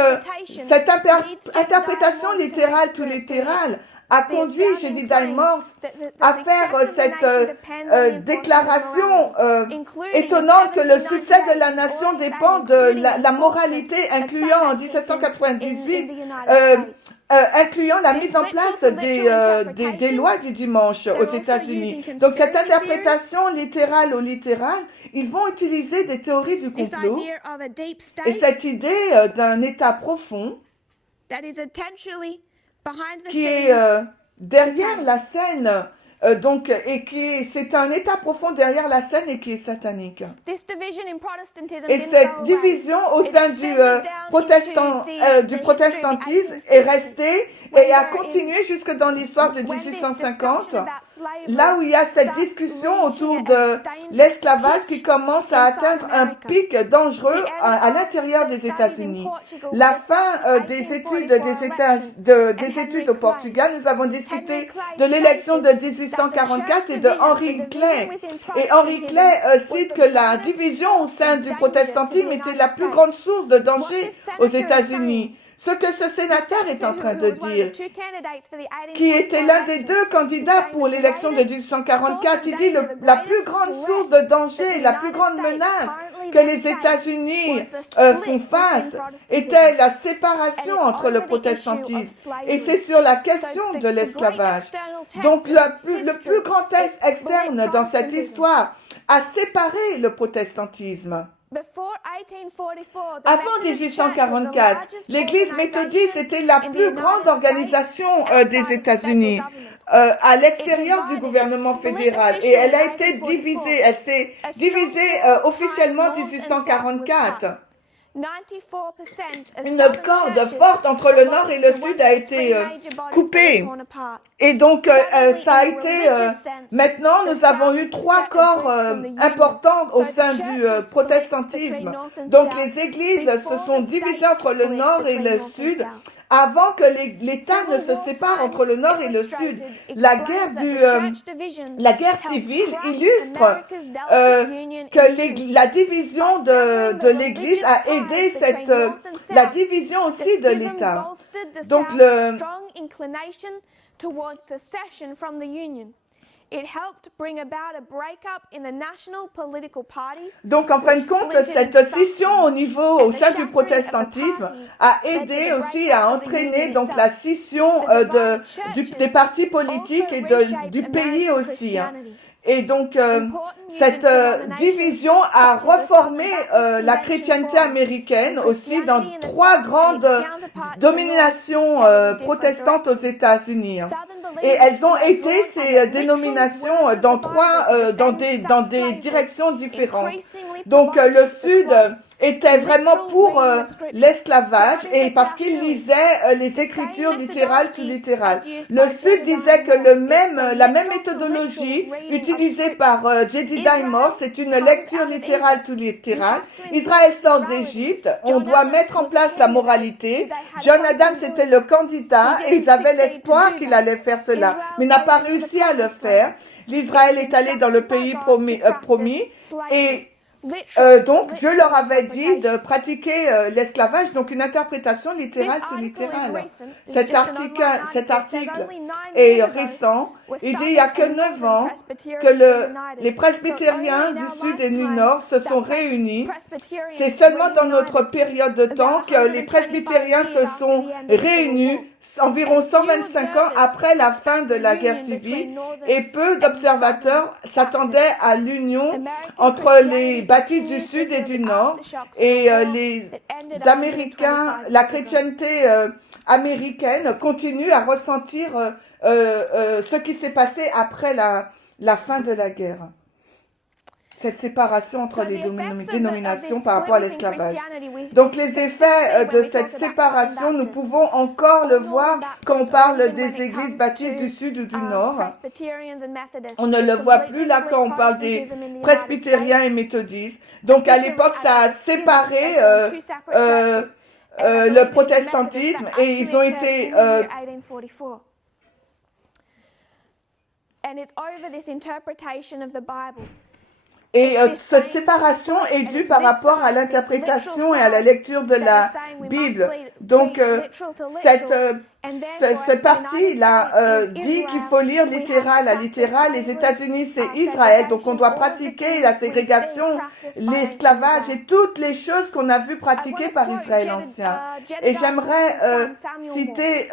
cette interprétation littérale tout littérale a conduit Jedediah Morse à faire cette déclaration étonnante que le succès de la nation dépend de la moralité, incluant en 1798 incluant la mise en place des lois du dimanche aux États-Unis. Donc cette interprétation littérale au littéral, ils vont utiliser des théories du complot et cette idée d'un état profond qui est derrière la scène, c'est un état profond derrière la scène et qui est satanique. Et cette division au sein du protestantisme est restée et a continué jusque dans l'histoire de 1850, là où il y a cette discussion autour de l'esclavage qui commence à atteindre un pic dangereux à l'intérieur des États-Unis. La fin des études au Portugal, nous avons discuté de l'élection de 1844 et de Henry Clay. Et Henry Clay cite que la division au sein du protestantisme était la plus grande source de danger aux États-Unis. Ce que ce sénateur est en train de dire, qui était l'un des deux candidats pour l'élection de 1844, il dit la plus grande source de danger, la plus grande menace que les États-Unis font face était la séparation entre le protestantisme. Et c'est sur la question de l'esclavage. Donc le plus grand test externe dans cette histoire a séparé le protestantisme. Avant 1844, l'Église méthodiste était la plus grande organisation des États-Unis à l'extérieur du gouvernement fédéral et elle a été divisée, elle s'est divisée officiellement en 1844. Une corde forte entre le nord et le sud a été coupée. Et donc, ça a été... maintenant, nous avons eu 3 corps importants au sein du protestantisme. Donc, les églises se sont divisées entre le nord et le sud avant que l'État ne se sépare entre le nord et le sud. La guerre civile illustre que la division de l'Église a aidé la division aussi de l'État. Donc, donc, en fin de compte, cette scission au sein du protestantisme a aidé aussi à entraîner donc la scission des partis politiques et du pays aussi. Et donc, cette division a reformé la chrétienté américaine aussi dans 3 grandes dominations protestantes aux États-Unis. Et elles ont été, ces dénominations, dans des directions différentes. Donc, le Sud était vraiment pour l'esclavage et parce qu'il lisait les écritures littérales tout littérales. Le Sud disait que la même méthodologie utilisée par Jedediah Morse, c'est une lecture littérale tout littérale. Israël sort d'Égypte, on doit mettre en place la moralité. John Adams était le candidat et ils avaient l'espoir qu'il allait faire cela, mais n'a pas réussi à le faire. L'Israël est allé dans le pays promis et donc, Dieu leur avait dit de pratiquer l'esclavage, donc une interprétation littérale tout littérale. Cet article est récent. Il dit il n'y a que 9 ans que les presbytériens du Sud et du Nord se sont réunis. C'est seulement dans notre période de temps que les presbytériens se sont réunis environ 125 ans après la fin de la guerre civile et peu d'observateurs s'attendaient à l'union entre les baptistes du Sud et du Nord et les Américains, la chrétienté américaine continue à ressentir ce qui s'est passé après la fin de la guerre. Cette séparation entre les dénominations par rapport à l'esclavage. Donc les effets de cette séparation, nous pouvons encore le voir quand on parle des églises baptistes du Sud ou du Nord. On ne le voit plus là quand on parle des presbytériens et méthodistes. Donc à l'époque, ça a séparé le protestantisme et ils ont été... Et cette séparation est due par rapport à l'interprétation et à la lecture de la Bible. Donc, cette partie-là dit qu'il faut lire littéral à littéral. Les États-Unis, c'est Israël. Donc, on doit pratiquer la ségrégation, l'esclavage et toutes les choses qu'on a vues pratiquer par Israël ancien. Et j'aimerais citer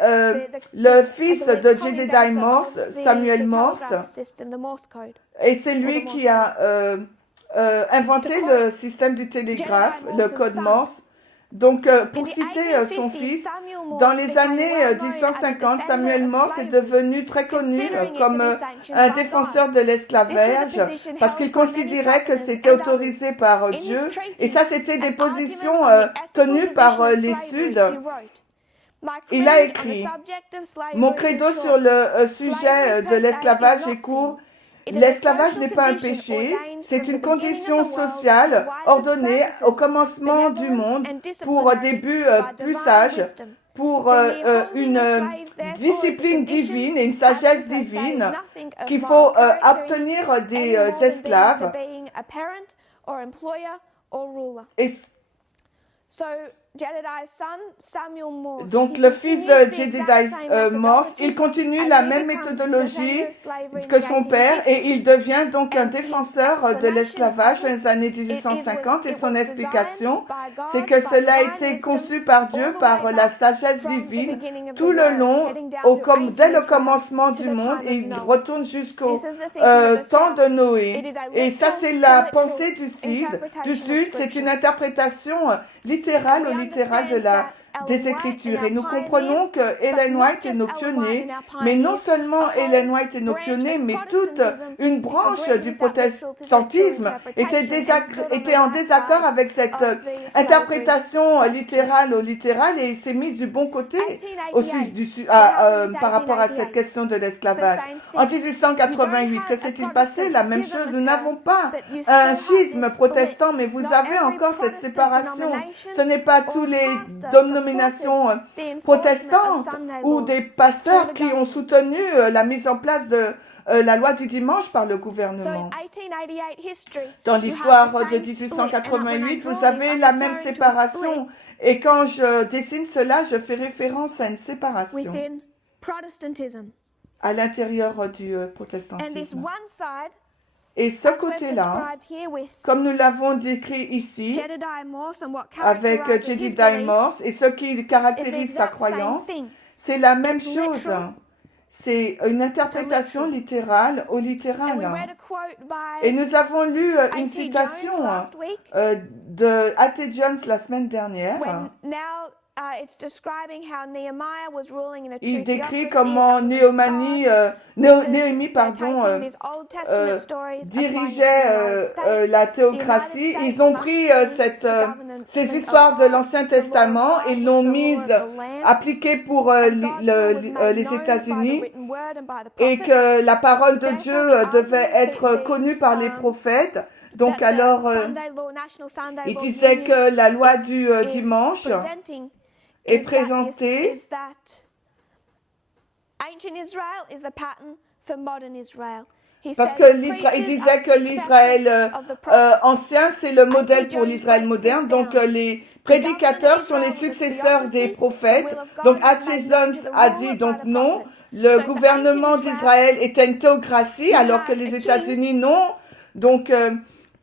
le fils de Jedediah Morse, Samuel Morse. Et c'est lui qui a inventé le système du télégraphe, le code Morse. Donc, pour citer son fils, dans les années 1850, Samuel Morse est devenu très connu comme un défenseur de l'esclavage parce qu'il considérait que c'était autorisé par Dieu. Et ça, c'était des positions tenues par les Suds. Il a écrit « Mon credo sur le sujet de l'esclavage est court. L'esclavage n'est pas un péché, c'est une condition sociale ordonnée au commencement du monde pour des buts plus sages, pour une discipline divine et une sagesse divine qu'il faut obtenir des esclaves. Et donc, le fils de Jedediah Morse, il continue la même méthodologie que son père et il devient donc un défenseur de l'esclavage dans les années 1850 et son explication, c'est que cela a été conçu par Dieu, par la sagesse divine, tout le long, dès le commencement du monde et il retourne jusqu'au temps de Noé. Et ça, c'est la pensée du Sud. C'est une interprétation littérale ou littérale des Écritures. Et nous comprenons que Ellen White est nos pionniers, mais non seulement Ellen White est nos pionniers, mais toute une branche du protestantisme était en désaccord avec cette interprétation littérale au littéral et s'est mise du bon côté aussi par rapport à cette question de l'esclavage. En 1888, que s'est-il passé? La même chose, nous n'avons pas un schisme protestant, mais vous avez encore cette séparation. Ce n'est pas tous les dénominations protestantes ou des pasteurs qui ont soutenu la mise en place de la loi du dimanche par le gouvernement. Dans l'histoire de 1888, vous avez la même séparation. Et quand je dessine cela, je fais référence à une séparation à l'intérieur du protestantisme. Et ce côté-là, comme nous l'avons décrit ici, avec Jedediah Morse, et ce qui caractérise sa croyance, c'est la même chose. C'est une interprétation littérale au littéral. Et nous avons lu une citation de A.T. Jones la semaine dernière. Il décrit comment Néhémie dirigeait la théocratie. Ils ont pris ces histoires de l'Ancien Testament et l'ont appliquées pour les États-Unis et que la parole de Dieu devait être connue par les prophètes. Donc alors, il disait que la loi du dimanche est présentée parce que il disait que l'Israël ancien, c'est le modèle pour l'Israël moderne. Donc les prédicateurs sont les successeurs des prophètes. Donc A.T. Jones a dit donc non, le gouvernement d'Israël était une théocratie alors que les États-Unis non. Donc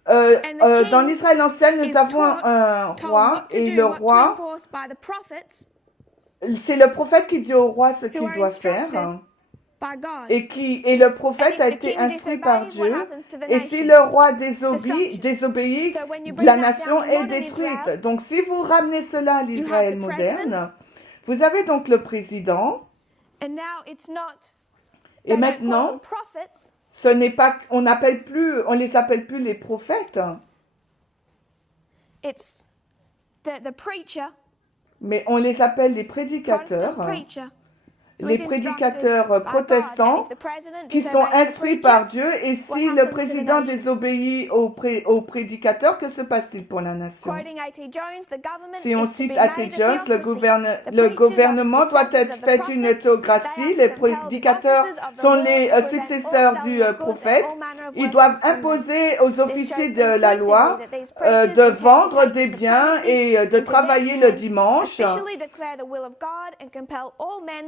dans l'Israël ancien, nous avons un roi et le roi, c'est le prophèt qui dit au roi ce qu'il doit faire. Et le prophète a été instruit par Dieu. Et si le roi désobéit, la nation est détruite. Donc si vous ramenez cela à l'Israël moderne, vous avez donc le président. Et maintenant, ce n'est pas, on les appelle plus les prophètes. Mais on les appelle les prédicateurs. Les prédicateurs protestants qui sont instruits par Dieu. Et si le président désobéit aux prédicateurs, que se passe-t-il pour la nation? Si on cite A.T. Jones, le gouvernement doit être fait une théocratie. Les prédicateurs sont les successeurs du prophète. Ils doivent imposer aux officiers de la loi de vendre des biens et de travailler le dimanche.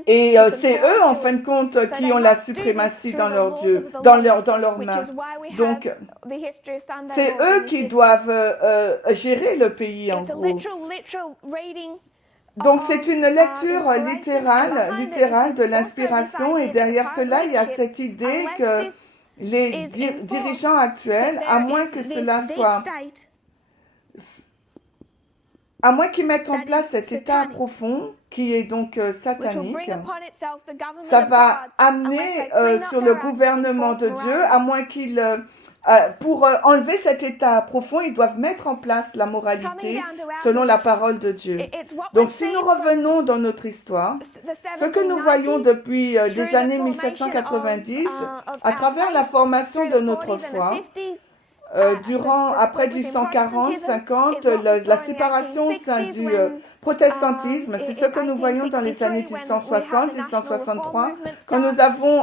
Et c'est eux, en fin de compte, qui ont la suprématie dans leur Dieu, dans leurs mains. Donc, c'est eux qui doivent gérer le pays, en gros. Donc, c'est une lecture littérale de l'inspiration. Et derrière cela, il y a cette idée que les dirigeants actuels, à moins que cela soit... À moins qu'ils mettent en place cet état profond, qui est donc satanique, ça va amener sur le gouvernement de Dieu, à moins qu'ils... pour enlever cet état profond, ils doivent mettre en place la moralité selon la parole de Dieu. Donc si nous revenons dans notre histoire, ce que nous voyons depuis les années 1790, à travers la formation de notre foi, après 1840, 50, la séparation au sein du protestantisme, c'est ce que nous voyons dans les années 1860, 1863, quand nous avons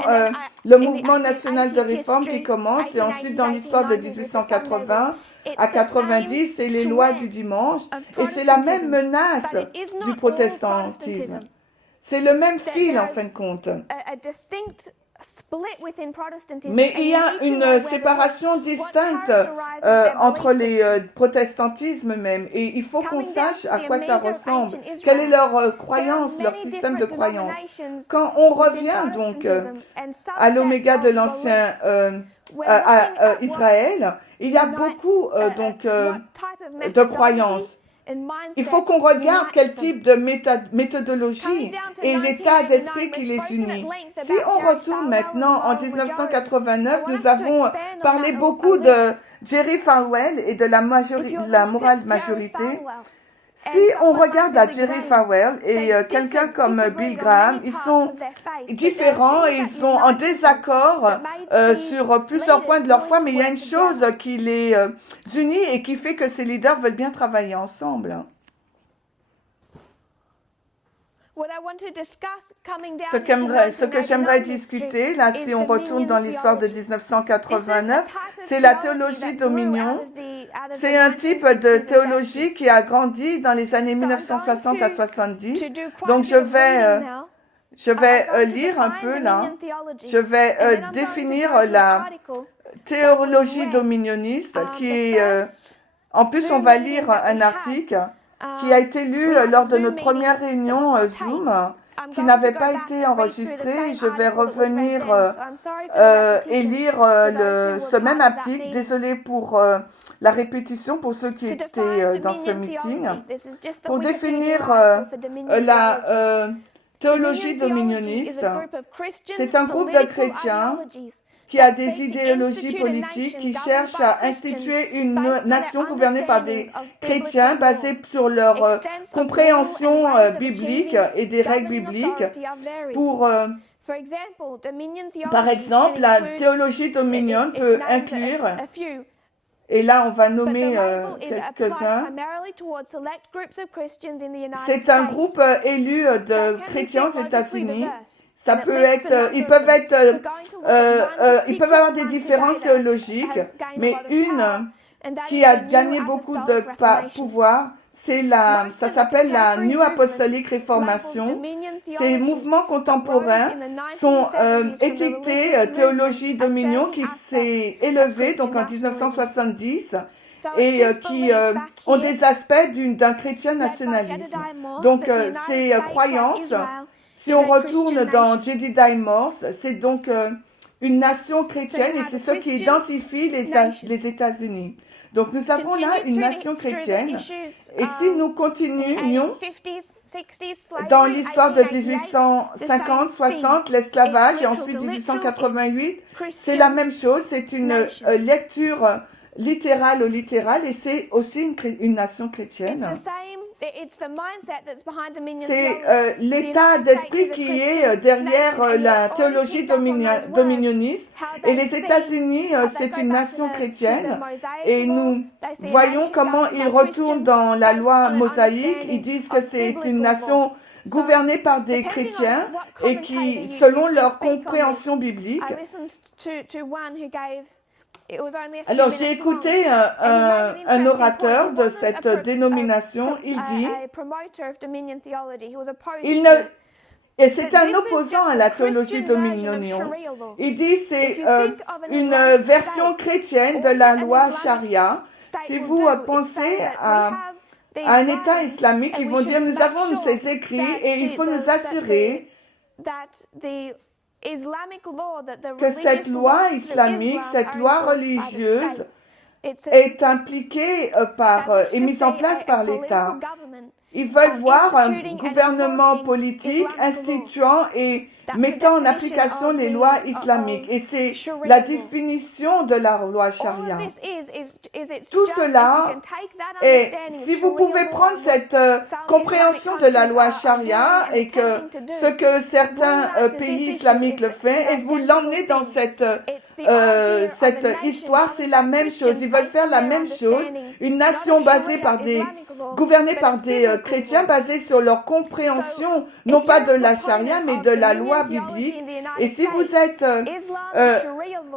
le mouvement national de réforme qui commence, et ensuite dans l'histoire de 1880 à 90, c'est les lois du dimanche, et c'est la même menace du protestantisme. C'est le même fil en fin de compte. Mais il y a une séparation distincte entre les protestantismes même. Et il faut qu'on sache à quoi ça ressemble. Quelle est leur croyance, leur système de croyance. Quand on revient donc à l'oméga de l'ancien Israël, il y a beaucoup de croyances. Il faut qu'on regarde quel type de méthodologie et l'état d'esprit qui les unit. Si on retourne maintenant en 1989, nous avons parlé beaucoup de Jerry Falwell et de la morale majorité. Si on regarde à Jerry Falwell et quelqu'un comme Bill Graham, ils sont différents et ils sont en désaccord sur plusieurs points de leur foi, mais il y a une chose qui les unit et qui fait que ces leaders veulent bien travailler ensemble. Ce que j'aimerais discuter, là, si on retourne dans l'histoire de 1989, c'est la théologie dominion. C'est un type de théologie qui a grandi dans les années 1960 à 70. Donc, je vais lire un peu là. Je vais définir la théologie dominionniste qui est... en plus, on va lire un article qui a été lu lors de notre première réunion Zoom, qui n'avait pas été enregistré. Je vais revenir et lire ce même article. Désolée pour la répétition pour ceux qui étaient dans ce meeting. Pour définir la théologie dominionniste, c'est un groupe de chrétiens qui a des idéologies politiques, qui cherchent à instituer une nation gouvernée par des chrétiens basée sur leur compréhension biblique et des règles bibliques. Par exemple, la théologie dominion peut inclure, et là on va nommer quelques-uns, c'est un groupe élu de chrétiens aux États-Unis. Ça peut être, ils peuvent avoir des différences théologiques, mais une qui a gagné beaucoup de pouvoir, ça s'appelle la New Apostolic Reformation. Ces mouvements contemporains sont étiquetés théologie dominion qui s'est élevée donc en 1970 et qui ont des aspects d'un chrétien nationalisme. Donc ces croyances. Si on retourne dans Jedediah Morse, c'est donc une nation chrétienne et c'est ce qui identifie les États-Unis. Donc nous avons là une nation chrétienne et si nous continuions dans l'histoire de 1850-60, l'esclavage et ensuite 1888, c'est la même chose, c'est une lecture littérale et c'est aussi une nation chrétienne. C'est l'état d'esprit qui est derrière la théologie dominionniste. Et les États-Unis, c'est une nation chrétienne. Et nous voyons comment ils retournent dans la loi mosaïque. Ils disent que c'est une nation gouvernée par des chrétiens et qui, selon leur compréhension biblique, alors, j'ai écouté un orateur de cette dénomination, il dit, et c'est un opposant à la théologie dominion. Il dit c'est une version chrétienne de la loi charia. Si vous pensez à un État islamique, ils vont dire, nous avons ces écrits et il faut nous assurer que cette loi islamique, cette loi religieuse est impliquée et mise en place par l'État. Ils veulent voir un gouvernement politique instituant et mettant en application les lois islamiques. Et c'est la définition de la loi charia. Tout cela, et si vous pouvez prendre cette compréhension de la loi charia et que ce que certains pays islamiques le font, et vous l'emmenez dans cette histoire, c'est la même chose. Ils veulent faire la même chose. Une nation gouvernée par des chrétiens basés sur leur compréhension, non pas de la charia, mais de la loi biblique. Et si vous êtes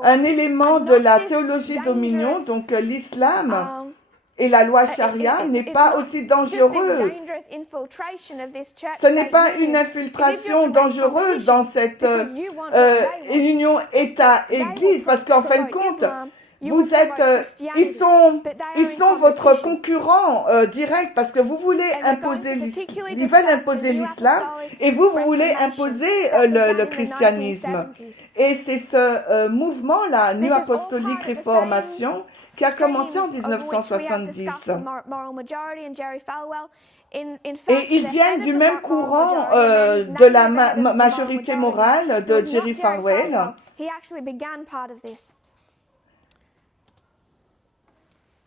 un élément de la théologie dominion, donc l'islam et la loi charia n'est pas aussi dangereux. Ce n'est pas une infiltration dangereuse dans cette union État-Église, parce qu'en fin de compte, vous êtes, ils sont votre concurrent direct parce que vous voulez imposer ils veulent imposer l'islam et vous voulez imposer le christianisme. Et c'est ce mouvement-là, New Apostolic Reformation, qui a commencé en 1970. Et ils viennent du même courant de la majorité morale de Jerry Falwell.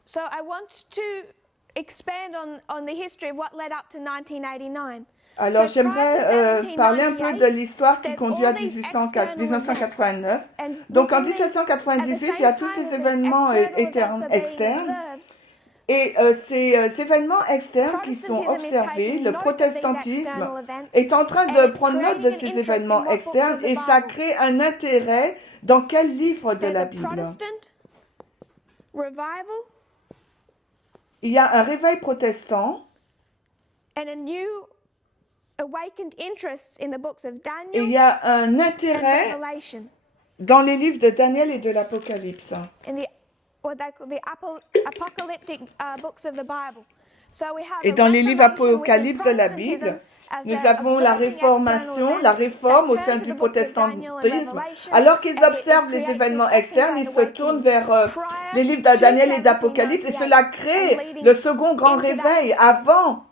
So I want to expand on the history of what led up to 1989. Alors j'aimerais parler un peu de l'histoire qui conduit à 1989. Donc en 1798, il y a tous ces événements externes. Et ces événements externes qui sont observés, le protestantisme est en train de prendre note de ces événements externes et ça crée un intérêt dans quel livre de la Bible. Il y a un réveil protestant et il y a un intérêt dans les livres de Daniel et de l'Apocalypse. Et dans les livres apocalypses de la Bible, nous avons la réformation, la réforme au sein du protestantisme. Alors qu'ils observent les événements externes, ils se tournent vers les livres de Daniel et d'Apocalypse et cela crée le second grand réveil avant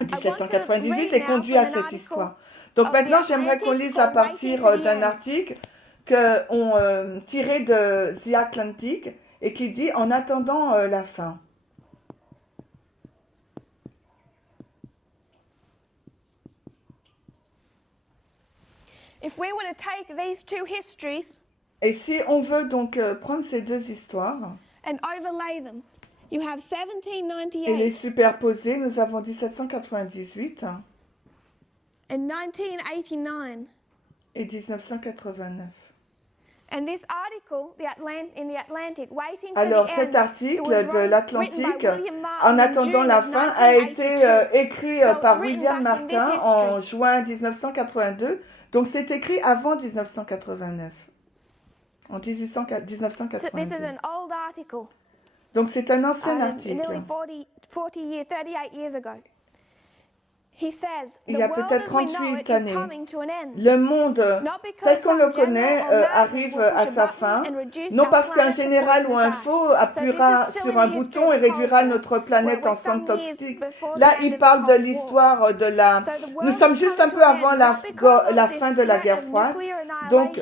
1798 et conduit à cette histoire. Donc maintenant, j'aimerais qu'on lise à partir d'un article qu'on tiré de The Atlantic et qui dit « En attendant la fin ». If we were to take these two histories et si on veut donc prendre ces deux histoires and overlay them, you have 1798 et les superposer, nous avons 1798 and 1989. Et 1989. And this article, in the Atlantic, Waiting for Alors the cet End, article it was de l'Atlantique, written by William En Martin in attendant June la of fin, a été 1982. écrit So it's par written William back in this Martin history. en juin 1982. Donc c'est écrit avant 1989. En So this is 1982. an old article, Donc c'est un ancien nearly article. 38 years ago. He says, Il the y a world peut-être as we know 38 it is années. coming to an end. Le monde tel qu'on le connaît arrive à sa fin, non parce qu'un général ou un faux appuiera sur un bouton et réduira notre planète en cendre toxique. Là, il parle de l'histoire de la... Nous sommes juste un peu avant la fin de la guerre froide. Donc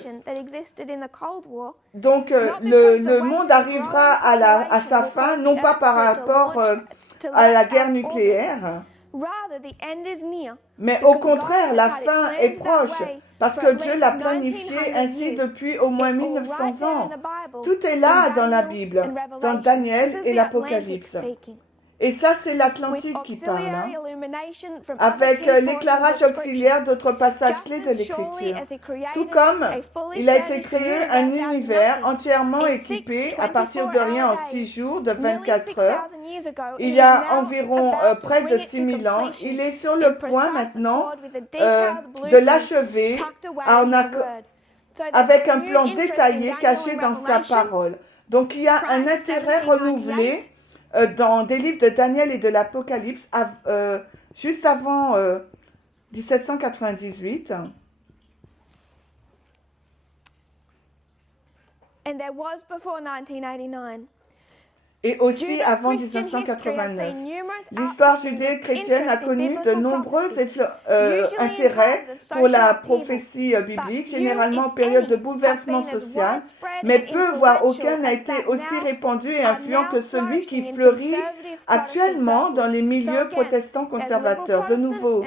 le monde arrivera à sa fin, non pas par rapport à la guerre nucléaire, mais au contraire, la fin est proche, parce que Dieu l'a planifié ainsi depuis au moins 1900 ans. Tout est là dans la Bible, dans Daniel et l'Apocalypse. Et ça, c'est l'Atlantique qui parle, avec l'éclairage auxiliaire d'autres passages clés de l'Écriture. Tout comme il a été créé un univers entièrement équipé à partir de rien en 6 jours, de 24 heures. Il y a environ près de 6000 ans. Il est sur le point maintenant de l'achever avec un plan détaillé caché dans sa parole. Donc il y a un intérêt renouvelé dans des livres de Daniel et de l'Apocalypse juste avant 1798. And there was before 1989. Et aussi avant 1989. L'histoire judéo-chrétienne a connu de nombreux intérêts pour la prophétie biblique, généralement en période de bouleversement social, mais peu, voire aucun, n'a été aussi répandu et influent que celui qui fleurit actuellement dans les milieux protestants conservateurs. De nouveau,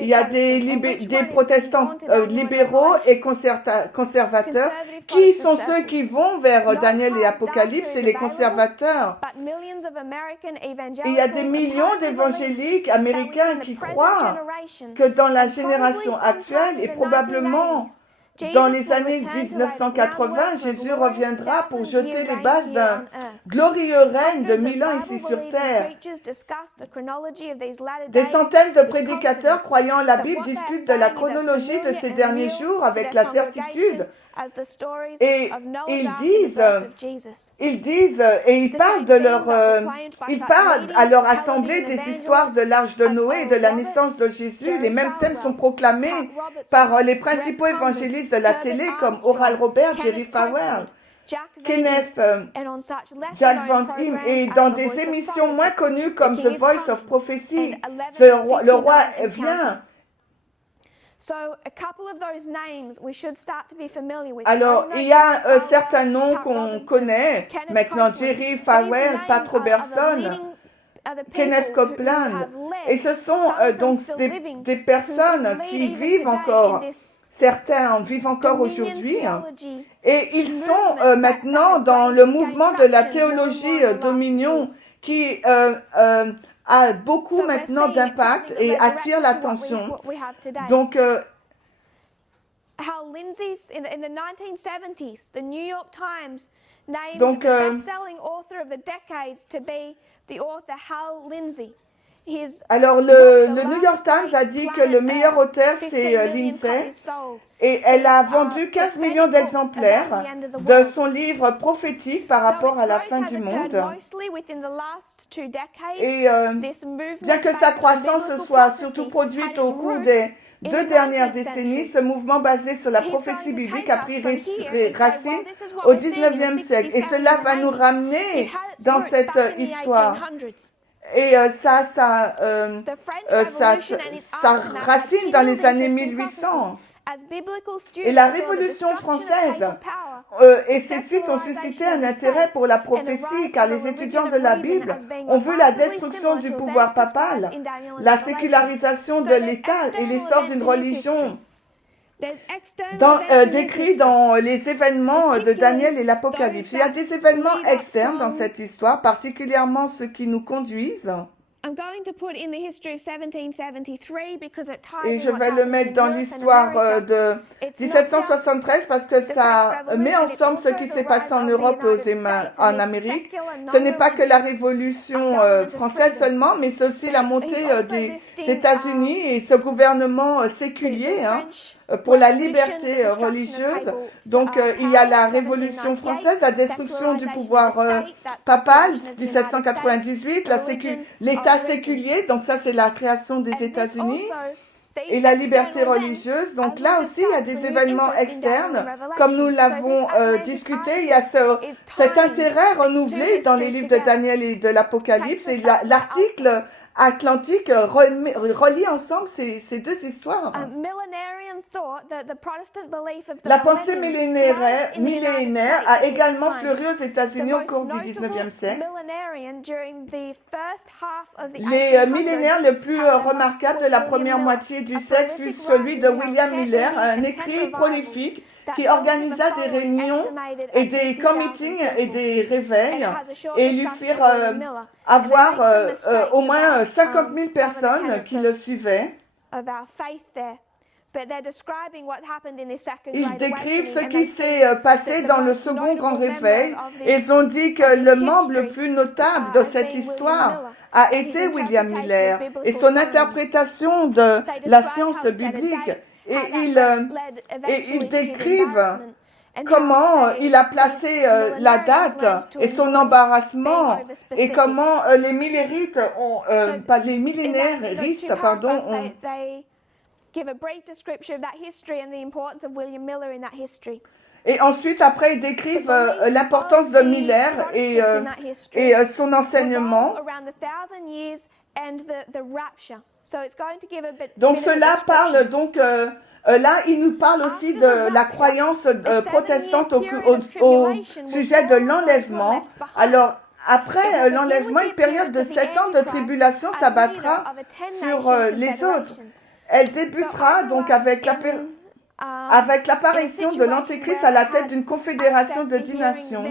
il y a des protestants libéraux et conservateurs qui sont ceux qui vont vers Daniel et Apocalypse et les conservateurs. Il y a des millions d'évangéliques américains qui croient que dans la génération actuelle et probablement dans les années 1980, Jésus reviendra pour jeter les bases d'un glorieux règne de 1000 ans ici sur terre. Des centaines de prédicateurs croyant en la Bible discutent de la chronologie de ces derniers jours avec la certitude as the stories Et of Noah's ils Ark and the disent, birth of Jesus. et ils parlent de ils parlent à leur assemblée des histoires de l'Arche de Noé et de la naissance de Jésus. Les mêmes thèmes sont proclamés par les principaux évangélistes de la télé comme Oral Roberts, Jerry Falwell, Kenneth, Jack Van Im, et dans des émissions moins connues comme The Voice of Prophecy, le roi vient. Alors, il y a certains noms qu'on connaît maintenant, Jerry Falwell, Pat Robertson, Kenneth Copeland, et ce sont donc des personnes qui vivent encore, certains en vivent encore aujourd'hui, et ils sont maintenant dans le mouvement de la théologie Dominion qui a beaucoup maintenant d'impact et attire l'attention. Donc, how Lindsay's in the 1970s, the New York Times named Donc, the best-selling author of the decade to be the author Hal Lindsey. Alors, le New York Times a dit que le meilleur auteur, c'est Lindsay, et elle a vendu 15 millions d'exemplaires de son livre prophétique par rapport à la fin du monde. Et bien que sa croissance se soit surtout produite au cours des 2 dernières décennies, ce mouvement basé sur la prophétie biblique a pris racine au 19e siècle. Et cela va nous ramener dans cette histoire. Et ça racine dans les années 1800. Et la Révolution française et ses suites ont suscité un intérêt pour la prophétie, car les étudiants de la Bible ont vu la destruction du pouvoir papal, la sécularisation de l'État et l'essor d'une religion décrit dans les événements de Daniel et l'Apocalypse. Il y a des événements externes dans cette histoire, particulièrement ceux qui nous conduisent. Et je vais le mettre dans l'histoire de 1773 parce que ça met ensemble ce qui s'est passé en Europe et en Amérique. Ce n'est pas que la Révolution française seulement, mais c'est aussi la montée des États-Unis et ce gouvernement séculier pour la liberté religieuse. Donc, il y a la Révolution française, la destruction du pouvoir papal, 1798, l'État séculier, donc ça c'est la création des États-Unis, et la liberté religieuse. Donc là aussi, il y a des événements externes. Comme nous l'avons discuté, il y a cet intérêt renouvelé dans les livres de Daniel et de l'Apocalypse, et l'article Atlantique relie ensemble ces deux histoires. La pensée millénaire a également fleuri aux États-Unis au cours du 19e siècle. Les millénaires les plus remarquables de la première moitié du siècle fut celui de William Miller, un écrivain prolifique qui organisa des réunions et des committings et des réveils et lui firent avoir au moins 50 000 personnes qui le suivaient. Ils décrivent ce qui s'est passé dans le second grand réveil. Ils ont dit que le membre le plus notable de cette histoire a été William Miller et son interprétation de la science biblique. Et ils décrivent comment il a placé la date et son embarrassement et comment les millénaristes ont et ensuite, après, ils décrivent l'importance de Miller et son enseignement. Donc, cela parle donc... là, il nous parle aussi de la croyance protestante au sujet de l'enlèvement. Alors, après l'enlèvement, une période de 7 ans de tribulation s'abattra sur les autres. Elle débutera donc avec l'apparition de l'Antéchrist à la tête d'une confédération de 10 nations.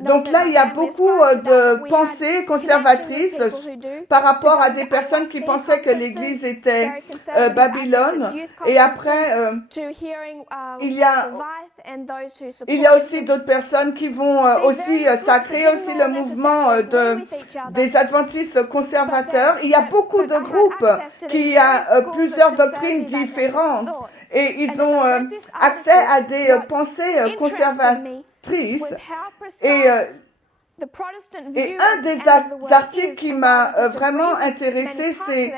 Donc là, il y a beaucoup de pensées conservatrices par rapport à des personnes qui pensaient que l'Église était Babylone. Et après, il y a aussi d'autres personnes qui vont aussi, ça crée aussi le mouvement des adventistes conservateurs. Il y a beaucoup de groupes qui ont plusieurs doctrines différentes et ils ont accès à des pensées conservatrices. Et un des articles qui m'a vraiment intéressé, c'est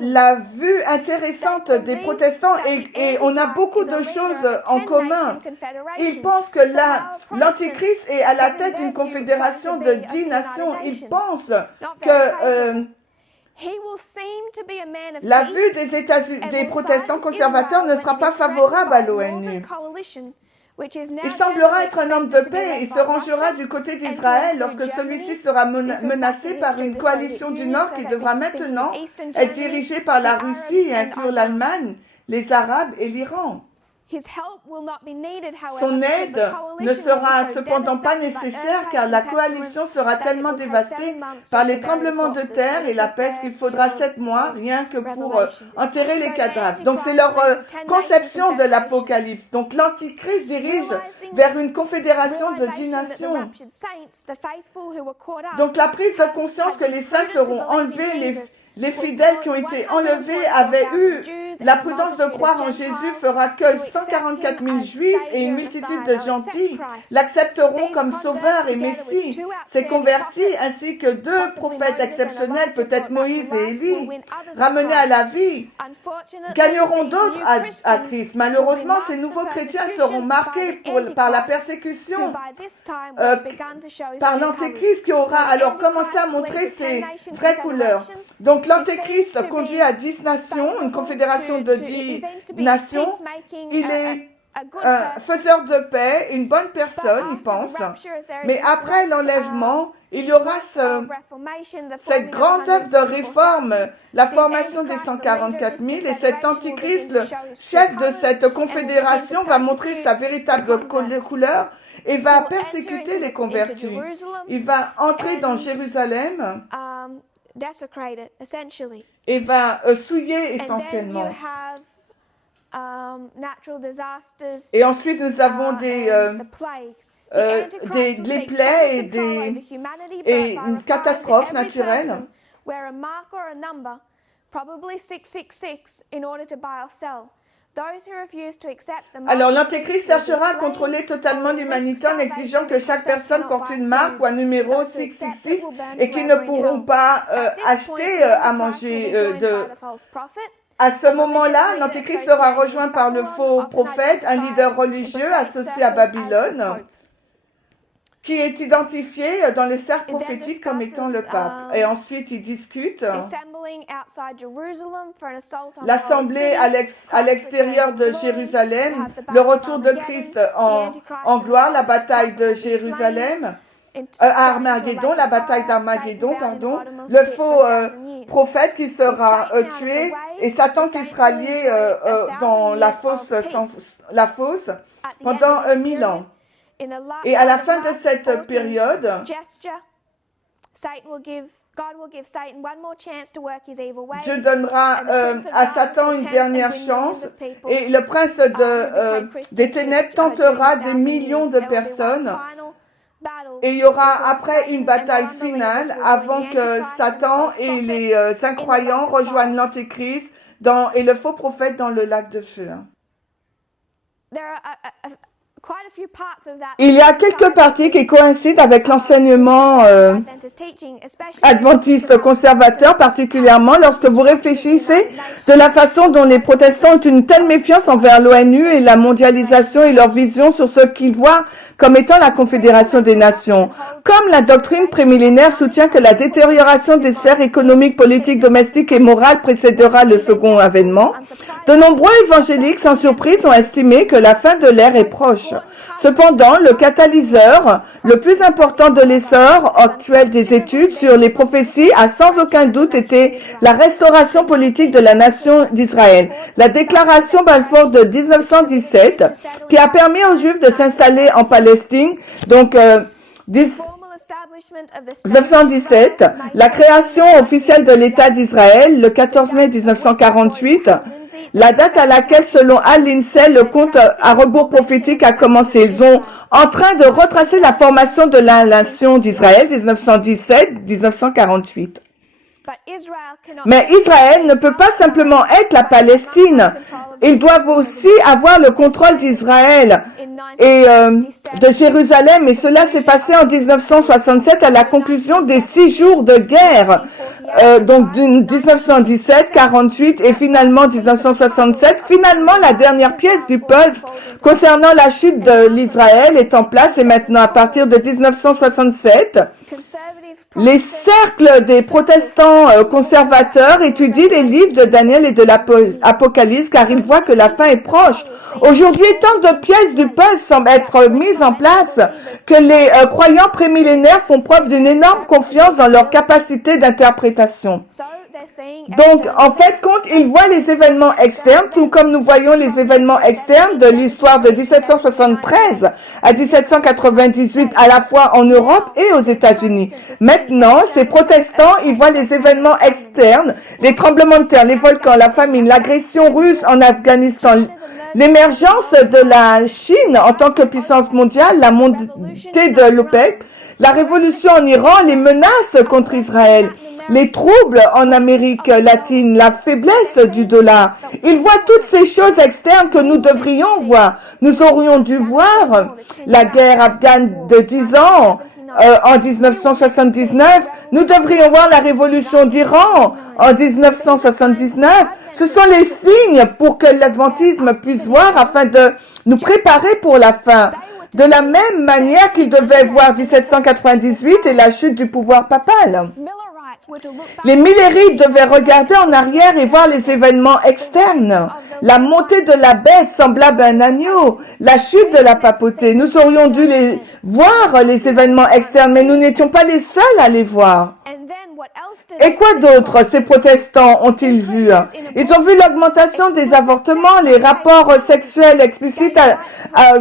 la vue intéressante des protestants et on a beaucoup de choses en commun. Ils pensent que l'Antichrist est à la tête d'une confédération de 10 nations. Ils pensent que la vue des protestants conservateurs ne sera pas favorable à l'ONU. Il semblera être un homme de paix et se rangera du côté d'Israël lorsque celui-ci sera menacé par une coalition du Nord qui devra maintenant être dirigée par la Russie et inclure l'Allemagne, les Arabes et l'Iran. Son aide ne sera cependant pas nécessaire car la coalition sera tellement dévastée par les tremblements de terre et la peste qu'il faudra 7 mois rien que pour enterrer les cadavres. Donc c'est leur conception de l'Apocalypse. Donc l'Antichrist dirige vers une confédération de 10 nations. Donc la prise de conscience que les saints seront enlevés, les fidèles qui ont été enlevés avaient eu la prudence de croire en Jésus fera que 144 000 Juifs et une multitude de gentils l'accepteront comme sauveur et Messie. Ces convertis ainsi que 2 prophètes exceptionnels, peut-être Moïse et Élie, ramenés à la vie, gagneront d'autres à Christ. Malheureusement, ces nouveaux chrétiens seront marqués par la persécution par l'Antéchrist qui aura alors commencé à montrer ses vraies couleurs. Donc l'Antéchrist conduit à 10 nations, une confédération de 10 nations. Il est un faiseur de paix, une bonne personne, il pense. Mais après l'enlèvement, il y aura cette grande œuvre de réforme, la formation des 144 000, et cet antichrist, le chef de cette confédération, va montrer sa véritable couleur et va persécuter les convertis. Il va entrer dans Jérusalem et va souiller essentiellement. Et ensuite, nous avons les plaies et une catastrophe naturelle. Alors, l'Antéchrist cherchera à contrôler totalement l'humanité en exigeant que chaque personne porte une marque ou un numéro 666 et qu'ils ne pourront pas acheter à manger À ce moment-là, l'Antéchrist sera rejoint par le faux prophète, un leader religieux associé à Babylone, qui est identifié dans les cercles prophétiques comme étant le pape. Et ensuite, ils discutent l'assemblée à l'extérieur de Jérusalem, le retour de Christ en gloire, la bataille de Jérusalem, à Armageddon, la bataille d'Armageddon, pardon, le faux prophète qui sera tué et Satan qui sera lié dans la fosse pendant 1000 ans. Et à la fin de cette période, Dieu donnera à Satan une dernière chance et le prince des ténèbres tentera des millions de personnes. Et il y aura après une bataille finale avant que Satan et les incroyants rejoignent l'Antéchrist et le faux prophète dans le lac de feu. Il y a quelques parties qui coïncident avec l'enseignement adventiste conservateur, particulièrement lorsque vous réfléchissez de la façon dont les protestants ont une telle méfiance envers l'ONU et la mondialisation et leur vision sur ce qu'ils voient comme étant la Confédération des Nations. Comme la doctrine prémillénaire soutient que la détérioration des sphères économiques, politiques, domestiques et morales précédera le second avènement, de nombreux évangéliques, sans surprise, ont estimé que la fin de l'ère est proche. Cependant, le catalyseur le plus important de l'essor actuel des études sur les prophéties a sans aucun doute été la restauration politique de la nation d'Israël. La déclaration Balfour de 1917 qui a permis aux Juifs de s'installer en Palestine, donc 1917, la création officielle de l'État d'Israël, le 14 mai 1948, la date à laquelle, selon Al Lindsey, le compte à rebours prophétique a commencé. Ils sont en train de retracer la formation de la nation d'Israël, 1917-1948. Mais Israël ne peut pas simplement être la Palestine. Ils doivent aussi avoir le contrôle d'Israël et de Jérusalem. Et cela s'est passé en 1967 à la conclusion des 6 jours de guerre. Donc 1917, 48 et finalement 1967. Finalement, la dernière pièce du puzzle concernant la chute de l'Israël est en place. Et maintenant, à partir de 1967, les cercles des protestants conservateurs étudient les livres de Daniel et de l'Apocalypse car ils voient que la fin est proche. Aujourd'hui, tant de pièces du puzzle semblent être mises en place que les croyants prémillénaires font preuve d'une énorme confiance dans leur capacité d'interprétation. Donc, en fait, quand ils voient les événements externes, tout comme nous voyons les événements externes de l'histoire de 1773 à 1798, à la fois en Europe et aux États-Unis. Maintenant, ces protestants, ils voient les événements externes, les tremblements de terre, les volcans, la famine, l'agression russe en Afghanistan, l'émergence de la Chine en tant que puissance mondiale, la montée de l'OPEC, la révolution en Iran, les menaces contre Israël, les troubles en Amérique latine, la faiblesse du dollar. Ils voient toutes ces choses externes que nous devrions voir. Nous aurions dû voir la guerre afghane de 10 ans en 1979. Nous devrions voir la révolution d'Iran en 1979. Ce sont les signes pour que l'adventisme puisse voir afin de nous préparer pour la fin. De la même manière qu'ils devaient voir 1798 et la chute du pouvoir papal. Les Millérites devaient regarder en arrière et voir les événements externes. La montée de la bête semblable à un agneau, la chute de la papauté. Nous aurions dû voir les événements externes, mais nous n'étions pas les seuls à les voir. Et quoi d'autre ces protestants ont-ils vu? Ils ont vu l'augmentation des avortements, les rapports sexuels explicites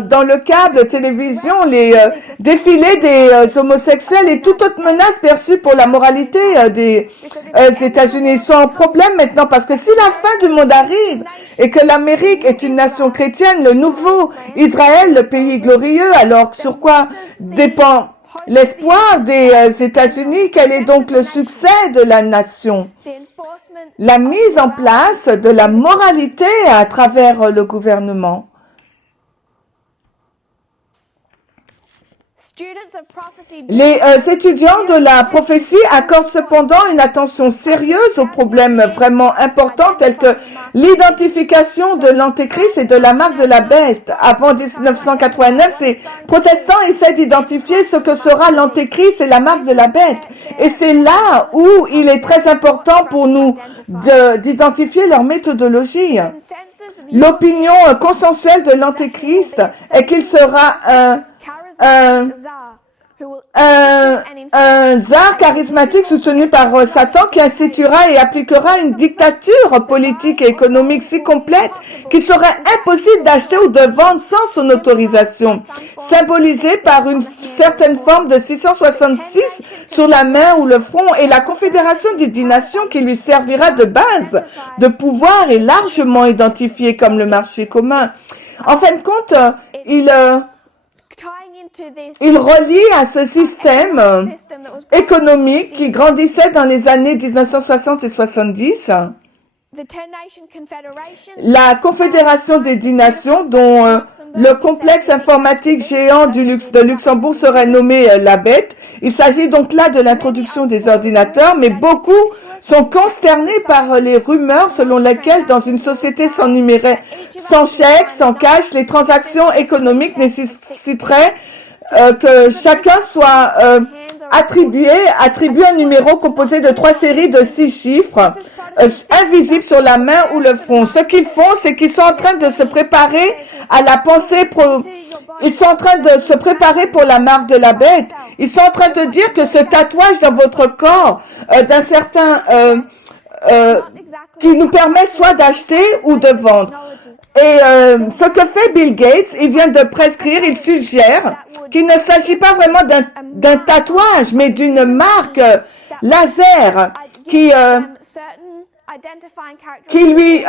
dans le câble, télévision, les défilés des homosexuels et toute autre menace perçue pour la moralité des États-Unis. Ils sont en problème maintenant parce que si la fin du monde arrive et que l'Amérique est une nation chrétienne, le nouveau Israël, le pays glorieux, alors sur quoi dépend l'espoir des États-Unis? Quel est donc le succès de la nation? La mise en place de la moralité à travers le gouvernement. Les étudiants de la prophétie accordent cependant une attention sérieuse aux problèmes vraiment importants tels que l'identification de l'antéchrist et de la marque de la bête. Avant 1989, ces protestants essaient d'identifier ce que sera l'antéchrist et la marque de la bête. Et c'est là où il est très important pour nous d'identifier leur méthodologie. L'opinion consensuelle de l'antéchrist est qu'il sera un tsar charismatique soutenu par Satan qui instituera et appliquera une dictature politique et économique si complète qu'il serait impossible d'acheter ou de vendre sans son autorisation, symbolisé par une certaine forme de 666 sur la main ou le front, et la confédération des 10 nations qui lui servira de base de pouvoir est largement identifiée comme le marché commun. En fin de compte, il relie à ce système économique qui grandissait dans les années 1960 et 70 la Confédération des 10 nations, dont le complexe informatique géant de Luxembourg serait nommé la bête. Il s'agit donc là de l'introduction des ordinateurs, mais beaucoup sont consternés par les rumeurs selon lesquelles dans une société sans numéraire, sans chèque, sans cash, les transactions économiques nécessiteraient que chacun soit attribué un numéro composé de 3 séries de 6 chiffres invisibles sur la main ou le front. Ce qu'ils font, c'est qu'ils sont en train de se préparer à la pensée ils sont en train de se préparer pour la marque de la bête. Ils sont en train de dire que ce tatouage dans votre corps d'un certain qui nous permet soit d'acheter ou de vendre. Et ce que fait Bill Gates, il vient de prescrire, il suggère qu'il ne s'agit pas vraiment d'un tatouage, mais d'une marque laser qui lui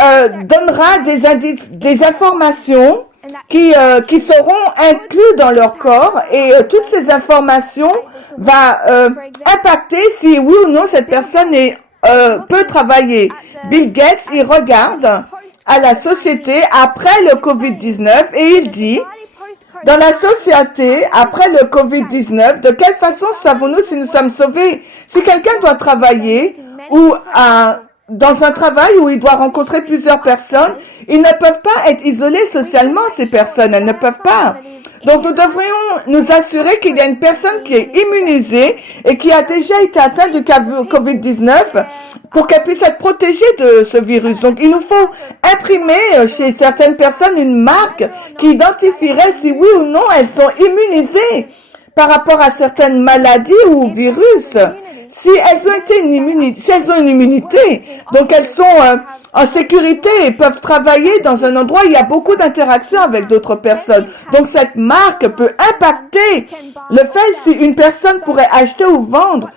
donnera des informations qui seront inclus dans leur corps, et toutes ces informations va impacter si oui ou non cette personne peut travailler. Bill Gates, il regarde à la société après le COVID-19 et il dit, dans la société après le COVID-19, de quelle façon savons-nous si nous sommes sauvés? Si quelqu'un doit travailler ou dans un travail où il doit rencontrer plusieurs personnes, ils ne peuvent pas être isolés socialement, ces personnes, elles ne peuvent pas. Donc nous devrions nous assurer qu'il y a une personne qui est immunisée et qui a déjà été atteinte du COVID-19 pour qu'elle puisse être protégée de ce virus. Donc il nous faut imprimer chez certaines personnes une marque qui identifierait si oui ou non elles sont immunisées par rapport à certaines maladies ou virus. Si elles ont une immunité, donc elles sont en sécurité et peuvent travailler dans un endroit où il y a beaucoup d'interactions avec d'autres personnes. Donc cette marque peut impacter le fait si une personne pourrait acheter ou vendre.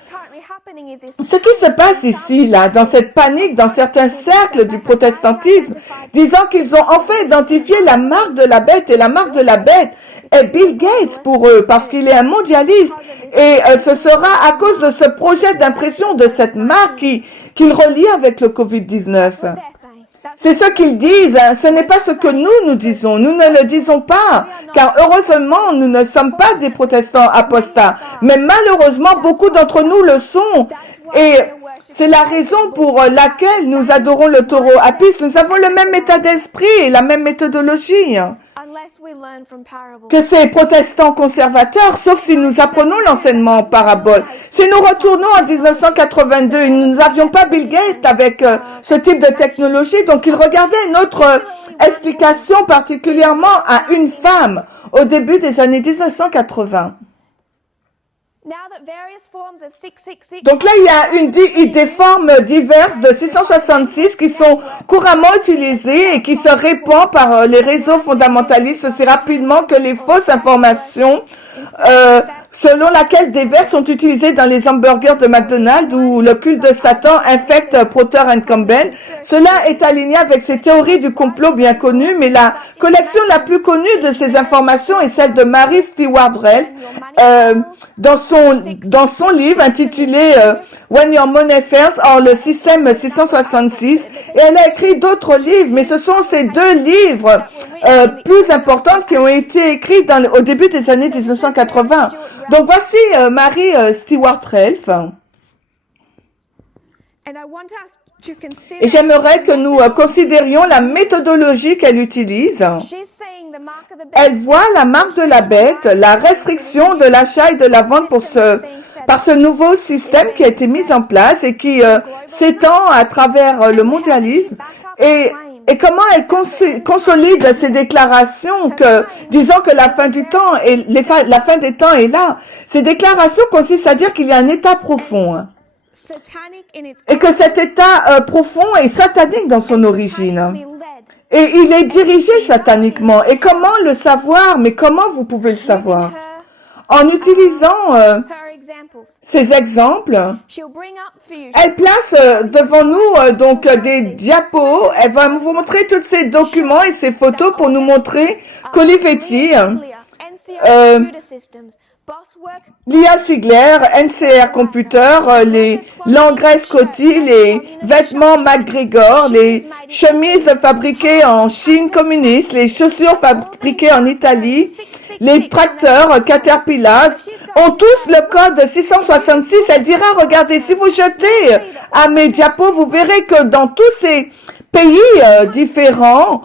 Ce qui se passe ici, là, dans cette panique, dans certains cercles du protestantisme, disant qu'ils ont enfin identifié la marque de la bête, et la marque de la bête est Bill Gates pour eux, parce qu'il est un mondialiste, et ce sera à cause de ce projet d'impression de cette marque qu'il relie avec le COVID-19. C'est ce qu'ils disent, hein. Ce n'est pas ce que nous disons, nous ne le disons pas, car heureusement, nous ne sommes pas des protestants apostats, mais malheureusement, beaucoup d'entre nous le sont, et c'est la raison pour laquelle nous adorons le taureau Apis. Nous avons le même état d'esprit et la même méthodologie que ces protestants conservateurs, sauf si nous apprenons l'enseignement en parabole. Si nous retournons en 1982, nous n'avions pas Bill Gates avec ce type de technologie, donc il regardait une autre explication particulièrement à une femme au début des années 1980. Donc là, il y a des formes diverses de 666 qui sont couramment utilisées et qui se répandent par les réseaux fondamentalistes aussi rapidement que les fausses informations selon laquelle des vers sont utilisés dans les hamburgers de McDonald's où le culte de Satan infecte Procter & Gamble. Cela est aligné avec ces théories du complot bien connues, mais la collection la plus connue de ces informations est celle de Mary Stewart Ralph dans son livre intitulé When Your Money Fails, or le système 666, et elle a écrit d'autres livres, mais ce sont ces deux livres plus importants qui ont été écrits au début des années 1980. Donc voici Mary Stewart Ralph. Et j'aimerais que nous considérions la méthodologie qu'elle utilise. Elle voit la marque de la bête, la restriction de l'achat et de la vente par ce nouveau système qui a été mis en place et qui s'étend à travers le mondialisme. Et comment elle consolide ces déclarations disant que la fin du temps la fin des temps est là. Ces déclarations consistent à dire qu'il y a un état profond. Et que cet état profond est satanique dans son origine. Et il est dirigé sataniquement. Et comment le savoir? Mais comment vous pouvez le savoir? En utilisant ces exemples, elle place devant nous donc des diapos. Elle va vous montrer tous ces documents et ces photos pour nous montrer qu'Olivetti, Lia Sigler, NCR Computer, les Langrès Scotty, les vêtements McGregor, les chemises fabriquées en Chine communiste, les chaussures fabriquées en Italie, les tracteurs Caterpillar ont tous le code 666. Elle dira, regardez, si vous jetez à mes diapos, vous verrez que dans tous ces pays différents,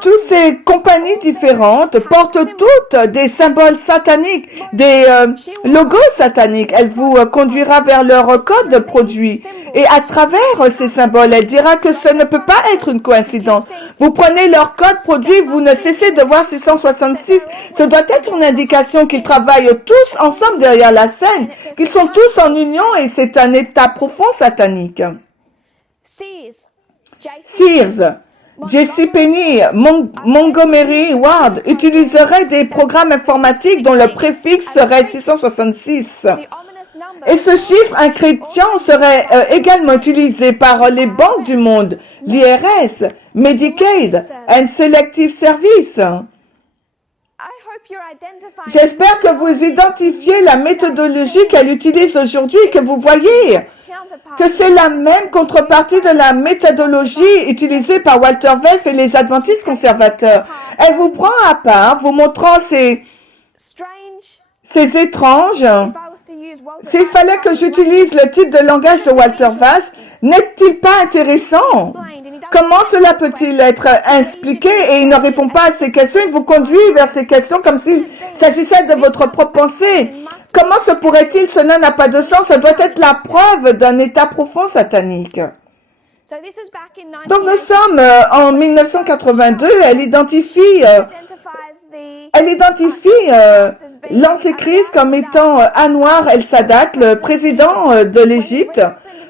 toutes ces compagnies différentes portent toutes des symboles sataniques, des logos sataniques. Elle vous conduira vers leur code de produit. Et à travers ces symboles, elle dira que ce ne peut pas être une coïncidence. Vous prenez leur code produit, vous ne cessez de voir 666. Ce doit être une indication qu'ils travaillent tous ensemble derrière la scène, qu'ils sont tous en union et c'est un état profond satanique. Sears, JCPenney, Montgomery Ward utiliseraient des programmes informatiques dont le préfixe serait 666. Et ce chiffre inquiétant serait également utilisé par les banques du monde, l'IRS, Medicaid et Selective Service. J'espère que vous identifiez la méthodologie qu'elle utilise aujourd'hui et que vous voyez que c'est la même contrepartie de la méthodologie utilisée par Walter Velf et les adventistes conservateurs. Elle vous prend à part, vous montrant ces étranges. S'il fallait que j'utilise le type de langage de Walter Velf, n'est-il pas intéressant? Comment cela peut-il être expliqué? Et il ne répond pas à ces questions, il vous conduit vers ces questions comme s'il s'agissait de votre propre pensée. Comment se pourrait-il? Cela n'a pas de sens, ça doit être la preuve d'un état profond satanique. Donc nous sommes en 1982, elle identifie l'Antéchrist comme étant Anwar el-Sadat, le président de l'Égypte,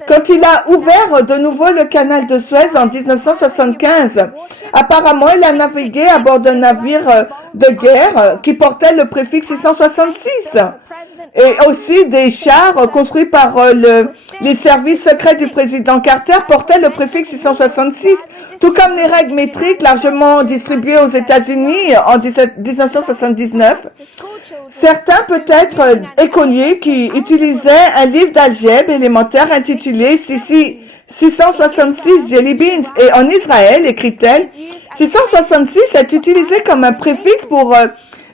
quand il a ouvert de nouveau le canal de Suez en 1975. Apparemment, il a navigué à bord d'un navire de guerre qui portait le préfixe 666. Et aussi des chars construits par les services secrets du président Carter portaient le préfixe 666, tout comme les règles métriques largement distribuées aux États-Unis en 1979. Certains peut-être écoliers qui utilisaient un livre d'algèbre élémentaire intitulé 666 Jelly Beans et en Israël, écrit-elle, 666 est utilisé comme un préfixe pour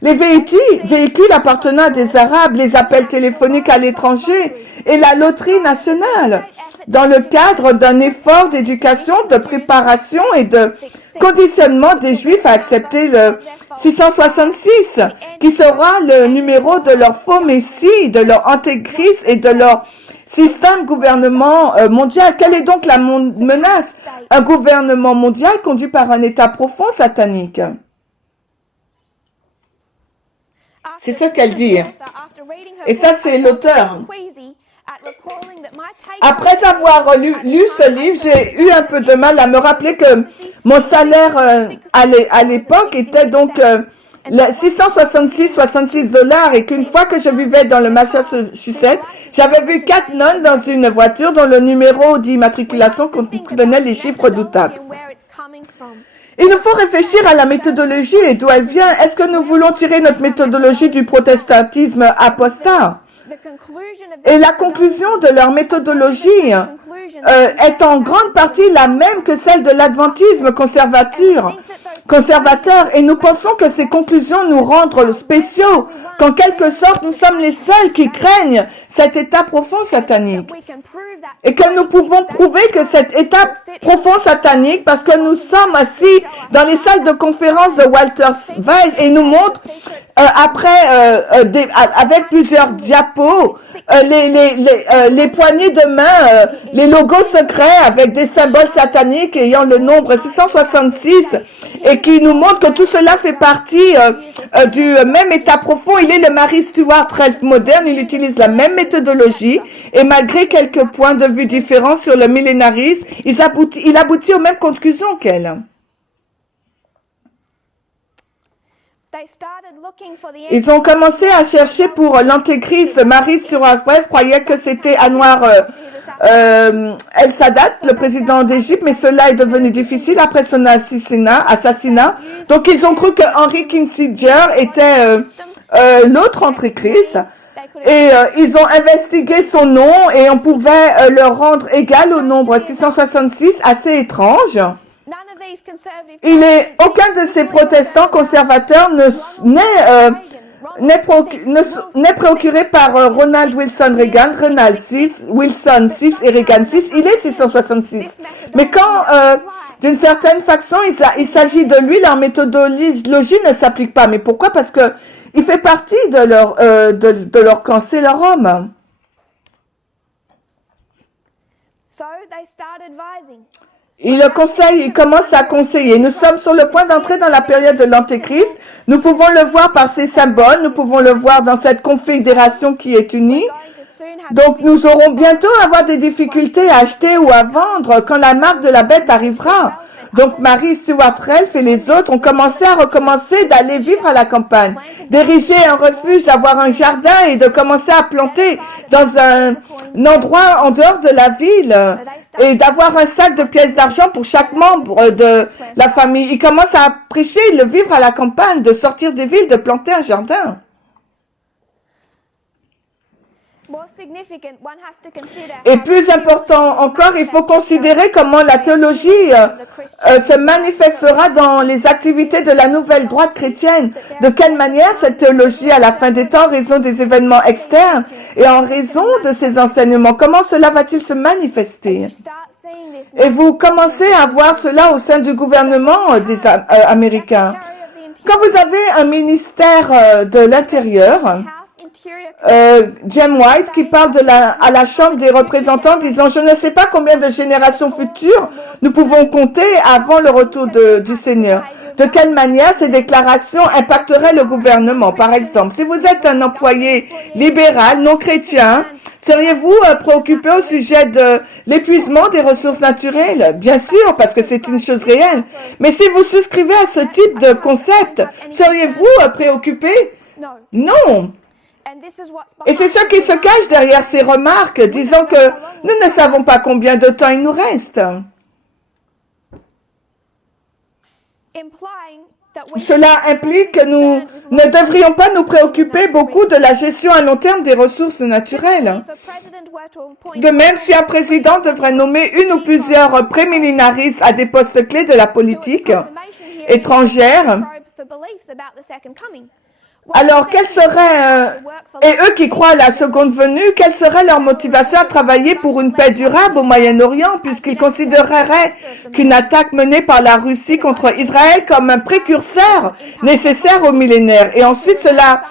les véhicules appartenant à des Arabes, les appels téléphoniques à l'étranger et la loterie nationale, dans le cadre d'un effort d'éducation, de préparation et de conditionnement des Juifs à accepter le 666, qui sera le numéro de leur faux messie, de leur antéchrist et de leur système gouvernement mondial. Quelle est donc la menace? Un gouvernement mondial conduit par un état profond satanique. C'est ce qu'elle dit. Et ça, c'est l'auteur. Après avoir lu ce livre, j'ai eu un peu de mal à me rappeler que mon salaire à l'époque était donc 666 $, et qu'une fois que je vivais dans le Massachusetts, j'avais vu 4 nonnes dans une voiture dont le numéro d'immatriculation contenait les chiffres redoutables. Il nous faut réfléchir à la méthodologie et d'où elle vient. Est-ce que nous voulons tirer notre méthodologie du protestantisme apostat? Et la conclusion de leur méthodologie est en grande partie la même que celle de l'adventisme conservateur. Et nous pensons que ces conclusions nous rendent spéciaux, qu'en quelque sorte nous sommes les seuls qui craignent cet état profond satanique. Et que nous pouvons prouver que cet état profond satanique, parce que nous sommes assis dans les salles de conférence de Walter Weiss et nous montre avec plusieurs diapos, les poignées de main, les logos secrets avec des symboles sataniques ayant le nombre 666 et qui nous montre que tout cela fait partie du même état profond. Il est le Mary Stuart Ralph moderne, il utilise la même méthodologie et malgré quelques points de vue différents sur le millénarisme, il aboutit aux mêmes conclusions qu'elle. Ils ont commencé à chercher pour l'antéchrist. Mary Stuart Ralph croyait que c'était Anwar el-Sadat, le président d'Égypte, mais cela est devenu difficile après son assassinat. Donc ils ont cru que Henry Kissinger était l'autre antéchrist. Et ils ont investigué son nom et on pouvait le rendre égal au nombre 666, assez étrange. Aucun de ces protestants conservateurs n'est procuré par Ronald Wilson Reagan, Ronald 6, Wilson 6 et Reagan 6, il est 666. Mais quand d'une certaine façon il s'agit de lui, leur méthodologie ne s'applique pas. Mais pourquoi? Parce que il fait partie de leur camp, c'est leur homme. So they start advising. Il commence à conseiller. Nous sommes sur le point d'entrer dans la période de l'Antéchrist. Nous pouvons le voir par ces symboles. Nous pouvons le voir dans cette confédération qui est unie. Donc, nous aurons bientôt avoir des difficultés à acheter ou à vendre quand la marque de la bête arrivera. Donc, Mary Stuart Ralph et les autres ont commencé à recommencer d'aller vivre à la campagne, d'ériger un refuge, d'avoir un jardin et de commencer à planter dans un endroit en dehors de la ville et d'avoir un sac de pièces d'argent pour chaque membre de la famille. Ils commencent à prêcher le vivre à la campagne, de sortir des villes, de planter un jardin. Et plus important encore, il faut considérer comment la théologie se manifestera dans les activités de la nouvelle droite chrétienne. De quelle manière cette théologie, à la fin des temps, en raison des événements externes et en raison de ses enseignements, comment cela va-t-il se manifester? Et vous commencez à voir cela au sein du gouvernement des Américains. Quand vous avez un ministère de l'Intérieur, Jim White qui parle à la Chambre des représentants disant « Je ne sais pas combien de générations futures nous pouvons compter avant le retour du Seigneur. De quelle manière ces déclarations impacteraient le gouvernement? Par exemple, si vous êtes un employé libéral, non chrétien, seriez-vous préoccupé au sujet de l'épuisement des ressources naturelles? Bien sûr, parce que c'est une chose réelle. Mais si vous souscrivez à ce type de concept, seriez-vous préoccupé? Non. Et c'est ce qui se cache derrière ces remarques, disant que nous ne savons pas combien de temps il nous reste. Cela implique que nous ne devrions pas nous préoccuper beaucoup de la gestion à long terme des ressources naturelles. De même, si un président devrait nommer une ou plusieurs prémillénaristes à des postes clés de la politique étrangère, alors, et eux qui croient à la seconde venue, quelle serait leur motivation à travailler pour une paix durable au Moyen-Orient, puisqu'ils considéreraient qu'une attaque menée par la Russie contre Israël comme un précurseur nécessaire au millénaire. Et ensuite, cela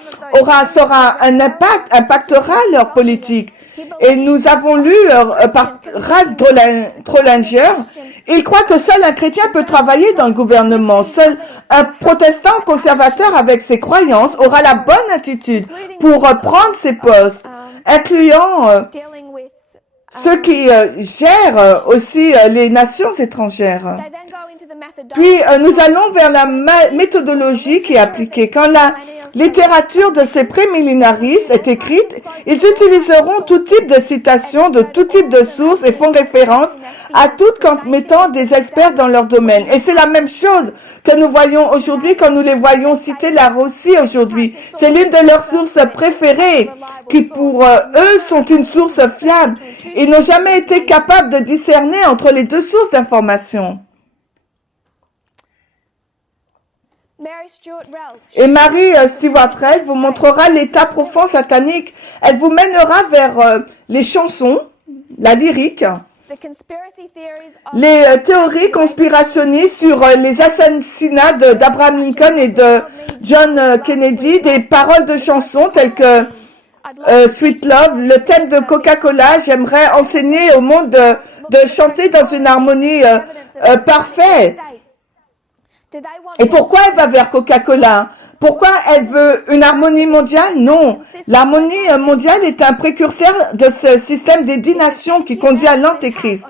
impactera leur politique. Et nous avons lu par Ralph Trollinger, il croit que seul un chrétien peut travailler dans le gouvernement. Seul un protestant conservateur avec ses croyances aura la bonne attitude pour prendre ses postes, incluant ceux qui gèrent aussi les nations étrangères. Puis, nous allons vers la méthodologie qui est appliquée. Quand la littérature de ces prémillénaristes est écrite, ils utiliseront tout type de citations, de tout type de sources et font référence à toutes comme mettant des experts dans leur domaine. Et c'est la même chose que nous voyons aujourd'hui quand nous les voyons citer la Russie aujourd'hui. C'est l'une de leurs sources préférées qui pour eux sont une source fiable. Ils n'ont jamais été capables de discerner entre les deux sources d'information. Et Mary Stuart Ralph vous montrera l'état profond satanique. Elle vous mènera vers les chansons, la lyrique, les théories conspirationnistes sur les assassinats d'Abraham Lincoln et de John Kennedy, des paroles de chansons telles que Sweet Love, le thème de Coca-Cola. J'aimerais enseigner au monde de chanter dans une harmonie parfaite. Et pourquoi elle va vers Coca-Cola? Pourquoi elle veut une harmonie mondiale? Non. L'harmonie mondiale est un précurseur de ce système des 10 nations qui conduit à l'Antéchrist.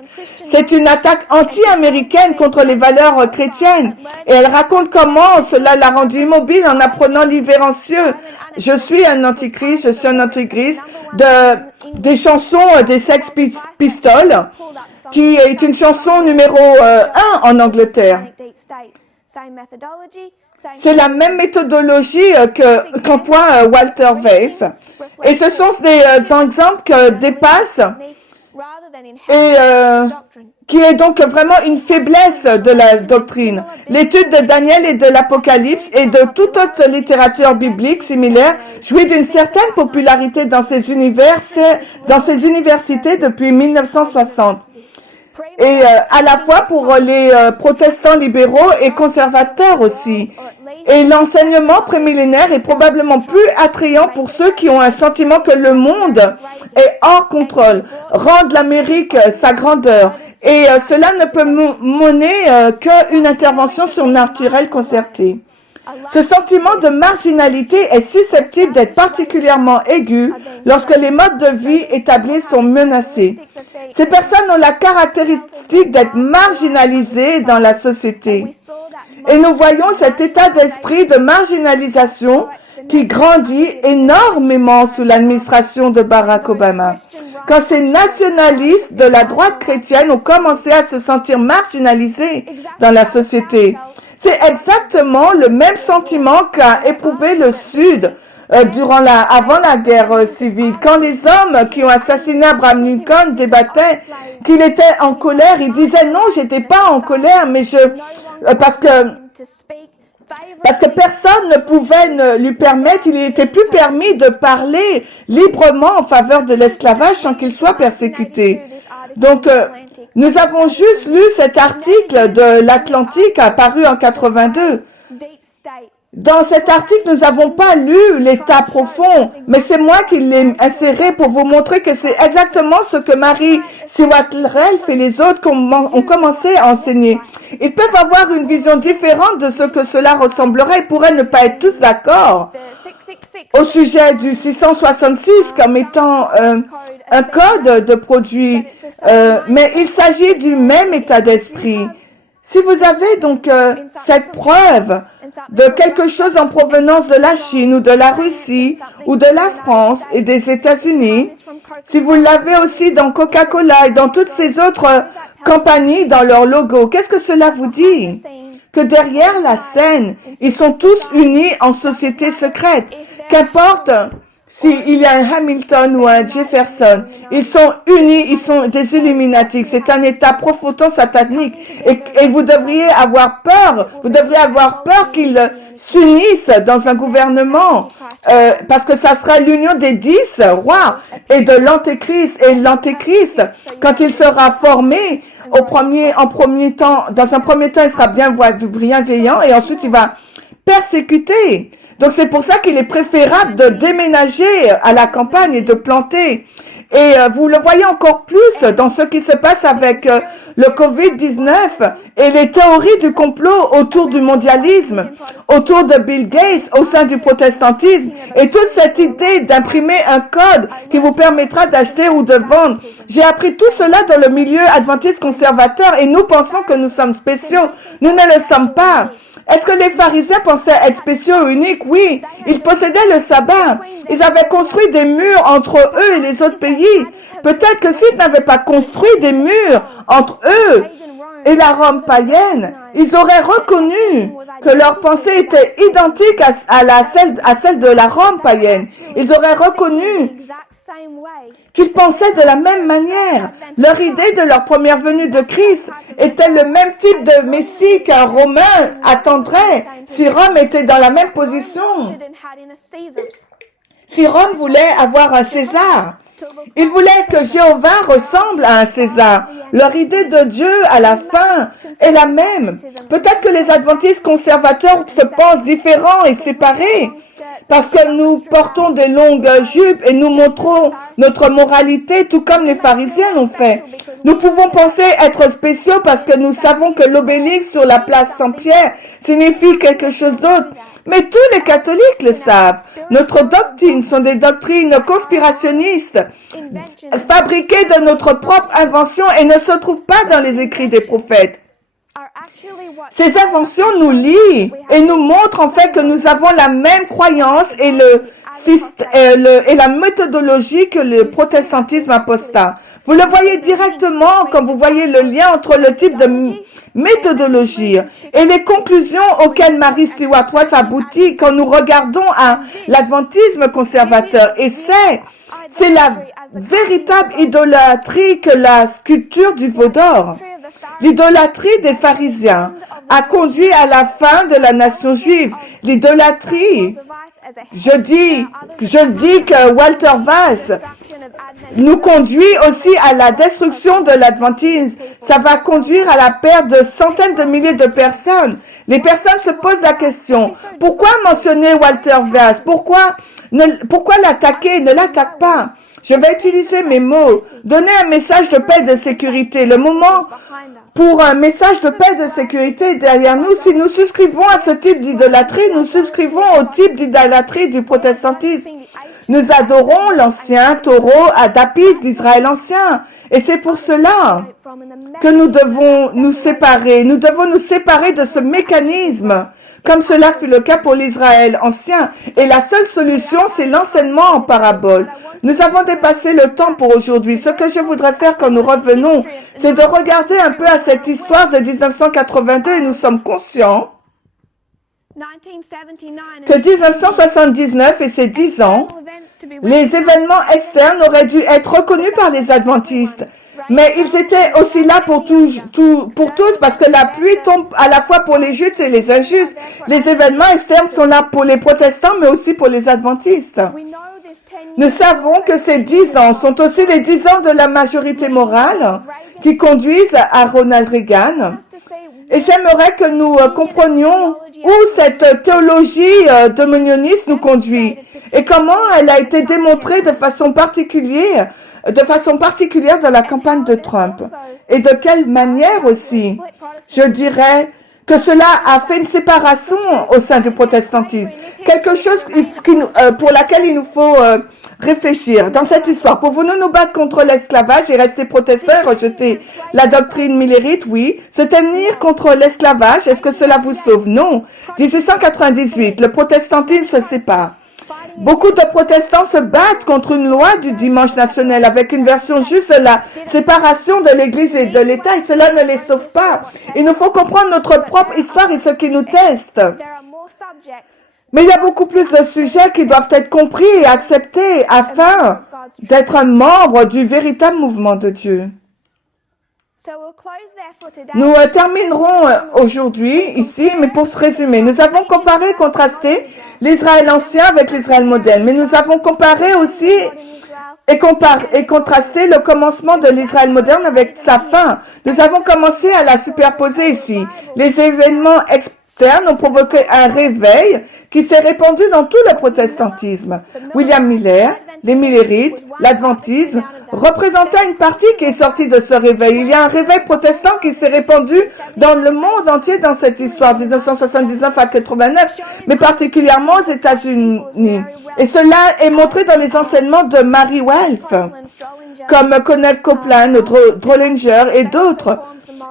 C'est une attaque anti-américaine contre les valeurs chrétiennes. Et elle raconte comment cela l'a rendue immobile en apprenant l'irrévérencieux. Je suis un antichrist, je suis un antichrist. Des chansons des Sex Pistols, qui est une chanson numéro 1 en Angleterre. C'est la même méthodologie qu'emploie Walter Veith. Et ce sont des exemples que dépassent et qui est donc vraiment une faiblesse de la doctrine. L'étude de Daniel et de l'Apocalypse et de toute autre littérature biblique similaire jouit d'une certaine popularité dans ces universités depuis 1960. Et à la fois pour les protestants libéraux et conservateurs aussi. Et l'enseignement prémillénaire est probablement plus attrayant pour ceux qui ont un sentiment que le monde est hors contrôle, rendre l'Amérique sa grandeur. Et cela ne peut mener qu'une intervention surnaturelle concertée. Ce sentiment de marginalité est susceptible d'être particulièrement aigu lorsque les modes de vie établis sont menacés. Ces personnes ont la caractéristique d'être marginalisées dans la société. Et nous voyons cet état d'esprit de marginalisation qui grandit énormément sous l'administration de Barack Obama. Quand ces nationalistes de la droite chrétienne ont commencé à se sentir marginalisés dans la société. C'est exactement le même sentiment qu'a éprouvé le Sud avant la guerre civile. Quand les hommes qui ont assassiné Abraham Lincoln débattaient qu'il était en colère, ils disaient non, j'étais pas en colère, mais parce que personne ne pouvait lui permettre, il n'était plus permis de parler librement en faveur de l'esclavage sans qu'il soit persécuté. Donc, nous avons juste lu cet article de l'Atlantique apparu en 82. Dans cet article, nous n'avons pas lu l'état profond, mais c'est moi qui l'ai inséré pour vous montrer que c'est exactement ce que Mary Sewell-Ralph et les autres ont commencé à enseigner. Ils peuvent avoir une vision différente de ce que cela ressemblerait. Ils pourraient ne pas être tous d'accord au sujet du 666 comme étant un code de produit, mais il s'agit du même état d'esprit. Si vous avez donc cette preuve de quelque chose en provenance de la Chine ou de la Russie ou de la France et des États-Unis, si vous l'avez aussi dans Coca-Cola et dans toutes ces autres compagnies dans leur logo, qu'est-ce que cela vous dit? Que derrière la scène, ils sont tous unis en société secrète. Qu'importe s'il y a un Hamilton ou un Jefferson, ils sont unis, ils sont des Illuminati. C'est un état profondément satanique. Et vous devriez avoir peur qu'ils s'unissent dans un gouvernement. Parce que ça sera l'union des 10 rois et de l'Antéchrist. Et l'Antéchrist, quand il sera formé, dans un premier temps, il sera bienveillant et ensuite il va persécuter. Donc c'est pour ça qu'il est préférable de déménager à la campagne et de planter. Et vous le voyez encore plus dans ce qui se passe avec le Covid-19 et les théories du complot autour du mondialisme, autour de Bill Gates, au sein du protestantisme, et toute cette idée d'imprimer un code qui vous permettra d'acheter ou de vendre. J'ai appris tout cela dans le milieu adventiste conservateur et nous pensons que nous sommes spéciaux. Nous ne le sommes pas. Est-ce que les pharisiens pensaient être spéciaux ou uniques? Oui, ils possédaient le sabbat. Ils avaient construit des murs entre eux et les autres pays. Peut-être que s'ils n'avaient pas construit des murs entre eux et la Rome païenne, ils auraient reconnu que leur pensée était identique à celle de la Rome païenne. Ils auraient reconnu qu'ils pensaient de la même manière. Leur idée de leur première venue de Christ était le même type de Messie qu'un Romain attendrait si Rome était dans la même position. Si Rome voulait avoir un César, ils voulaient que Jéhovah ressemble à un César. Leur idée de Dieu à la fin est la même. Peut-être que les adventistes conservateurs se pensent différents et séparés parce que nous portons des longues jupes et nous montrons notre moralité tout comme les pharisiens l'ont fait. Nous pouvons penser être spéciaux parce que nous savons que l'obélisque sur la place Saint-Pierre signifie quelque chose d'autre. Mais tous les catholiques le savent. Notre doctrine sont des doctrines conspirationnistes, fabriquées de notre propre invention et ne se trouvent pas dans les écrits des prophètes. Ces inventions nous lient et nous montrent en fait que nous avons la même croyance et la méthodologie que le protestantisme apostat. Vous le voyez directement quand vous voyez le lien entre le type de méthodologie et les conclusions auxquelles Mary Stewart-Ralph aboutit quand nous regardons à l'adventisme conservateur. Et c'est la véritable idolâtrie que la sculpture du veau d'or. L'idolâtrie des pharisiens a conduit à la fin de la nation juive. L'idolâtrie, je dis que Walter Vass nous conduit aussi à la destruction de l'adventisme. Ça va conduire à la perte de centaines de milliers de personnes. Les personnes se posent la question, pourquoi mentionner Walter Vass? Pourquoi l'attaquer? Ne l'attaque pas. Je vais utiliser mes mots. Donner un message de paix et de sécurité. Le moment pour un message de paix et de sécurité est derrière nous. Si nous souscrivons à ce type d'idolâtrie, nous souscrivons au type d'idolâtrie du protestantisme. Nous adorons l'ancien taureau Adapis d'Israël ancien. Et c'est pour cela que nous devons nous séparer. Nous devons nous séparer de ce mécanisme, comme cela fut le cas pour l'Israël ancien. Et la seule solution, c'est l'enseignement en parabole. Nous avons dépassé le temps pour aujourd'hui. Ce que je voudrais faire quand nous revenons, c'est de regarder un peu à cette histoire de 1982 et nous sommes conscients que 1979 et ses 10 ans, les événements externes auraient dû être reconnus par les adventistes. Mais ils étaient aussi là pour tous, parce que la pluie tombe à la fois pour les justes et les injustes. Les événements externes sont là pour les protestants, mais aussi pour les adventistes. Nous savons que ces 10 ans sont aussi les 10 ans de la majorité morale qui conduisent à Ronald Reagan. Et j'aimerais que nous comprenions où cette théologie dominionniste nous conduit et comment elle a été démontrée de façon particulière dans la campagne de Trump. Et de quelle manière aussi, je dirais que cela a fait une séparation au sein du protestantisme. Quelque chose pour laquelle il nous faut réfléchir. Dans cette histoire, pouvons-nous nous battre contre l'esclavage et rester protestants et rejeter la doctrine millérite? Oui. Se tenir contre l'esclavage, est-ce que cela vous sauve? Non. 1898, le protestantisme se sépare. Beaucoup de protestants se battent contre une loi du dimanche national avec une version juste de la séparation de l'Église et de l'État et cela ne les sauve pas. Il nous faut comprendre notre propre histoire et ce qui nous teste. Mais il y a beaucoup plus de sujets qui doivent être compris et acceptés afin d'être un membre du véritable mouvement de Dieu. Nous terminerons aujourd'hui ici, mais pour se résumer, nous avons comparé et contrasté l'Israël ancien avec l'Israël moderne, mais nous avons comparé aussi et contrasté le commencement de l'Israël moderne avec sa fin. Nous avons commencé à la superposer ici. Les événements externes ont provoqué un réveil qui s'est répandu dans tout le protestantisme. William Miller, les millérites, l'adventisme, représentait une partie qui est sortie de ce réveil. Il y a un réveil protestant qui s'est répandu dans le monde entier dans cette histoire, 1979 à 89, mais particulièrement aux États-Unis. Et cela est montré dans les enseignements de Mary Welf, comme Kenneth Copeland, Drollinger et d'autres,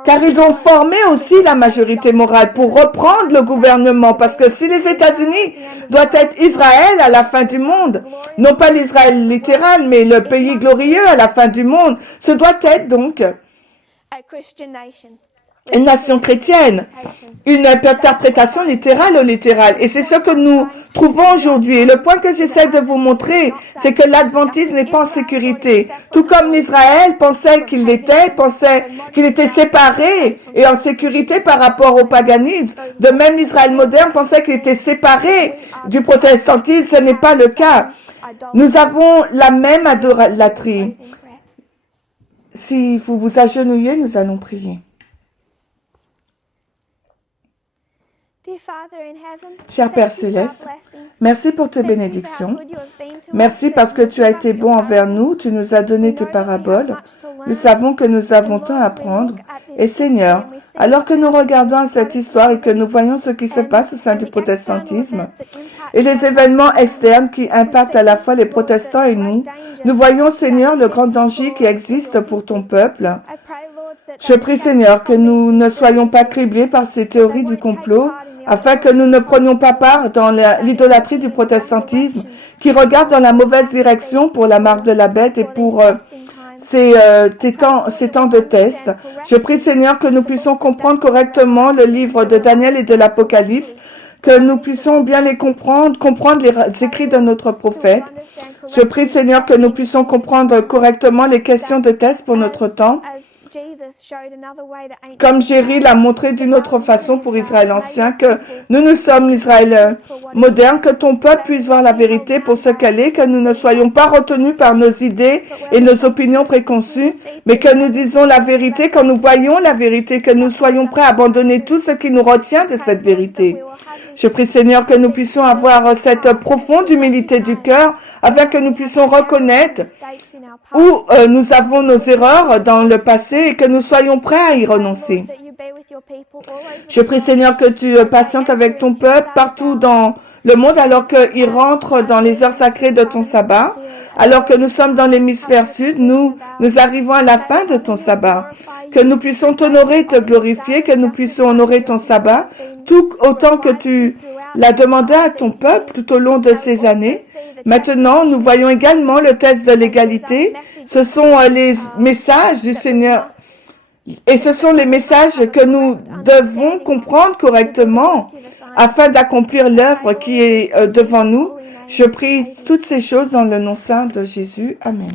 car ils ont formé aussi la majorité morale pour reprendre le gouvernement, parce que si les États-Unis doivent être Israël à la fin du monde, non pas l'Israël littéral, mais le pays glorieux à la fin du monde, ce doit être donc une nation chrétienne, une interprétation littérale au littéral. Et c'est ce que nous trouvons aujourd'hui. Et le point que j'essaie de vous montrer, c'est que l'adventisme n'est pas en sécurité. Tout comme l'Israël pensait qu'il était séparé et en sécurité par rapport au paganisme. De même, l'Israël moderne pensait qu'il était séparé du protestantisme. Ce n'est pas le cas. Nous avons la même idolâtrie. Si vous vous agenouillez, nous allons prier. Cher Père Céleste, merci pour tes bénédictions. Merci parce que tu as été bon envers nous, tu nous as donné tes paraboles. Nous savons que nous avons tant à apprendre. Et Seigneur, alors que nous regardons cette histoire et que nous voyons ce qui se passe au sein du protestantisme et les événements externes qui impactent à la fois les protestants et nous voyons, Seigneur, le grand danger qui existe pour ton peuple. Je prie, Seigneur, que nous ne soyons pas criblés par ces théories du complot, afin que nous ne prenions pas part dans l'idolâtrie du protestantisme, qui regarde dans la mauvaise direction pour la marque de la bête et pour ces temps de test. Je prie, Seigneur, que nous puissions comprendre correctement le livre de Daniel et de l'Apocalypse, que nous puissions bien les comprendre les écrits de notre prophète. Je prie, Seigneur, que nous puissions comprendre correctement les questions de test pour notre temps. Comme Jerry l'a montré d'une autre façon pour Israël ancien, que nous sommes l'Israël moderne, que ton peuple puisse voir la vérité pour ce qu'elle est, que nous ne soyons pas retenus par nos idées et nos opinions préconçues, mais que nous disons la vérité quand nous voyons la vérité, que nous soyons prêts à abandonner tout ce qui nous retient de cette vérité. Je prie Seigneur que nous puissions avoir cette profonde humilité du cœur afin que nous puissions reconnaître où nous avons nos erreurs dans le passé et que nous soyons prêts à y renoncer. Je prie Seigneur que tu patientes avec ton peuple partout dans le monde alors qu'ils rentrent dans les heures sacrées de ton sabbat, alors que nous sommes dans l'hémisphère sud, nous arrivons à la fin de ton sabbat. Que nous puissions t'honorer et te glorifier, que nous puissions honorer ton sabbat, tout autant que tu l'as demandé à ton peuple tout au long de ces années. Maintenant, nous voyons également le test de l'égalité. Ce sont les messages du Seigneur. Et ce sont les messages que nous devons comprendre correctement afin d'accomplir l'œuvre qui est devant nous. Je prie toutes ces choses dans le nom saint de Jésus. Amen.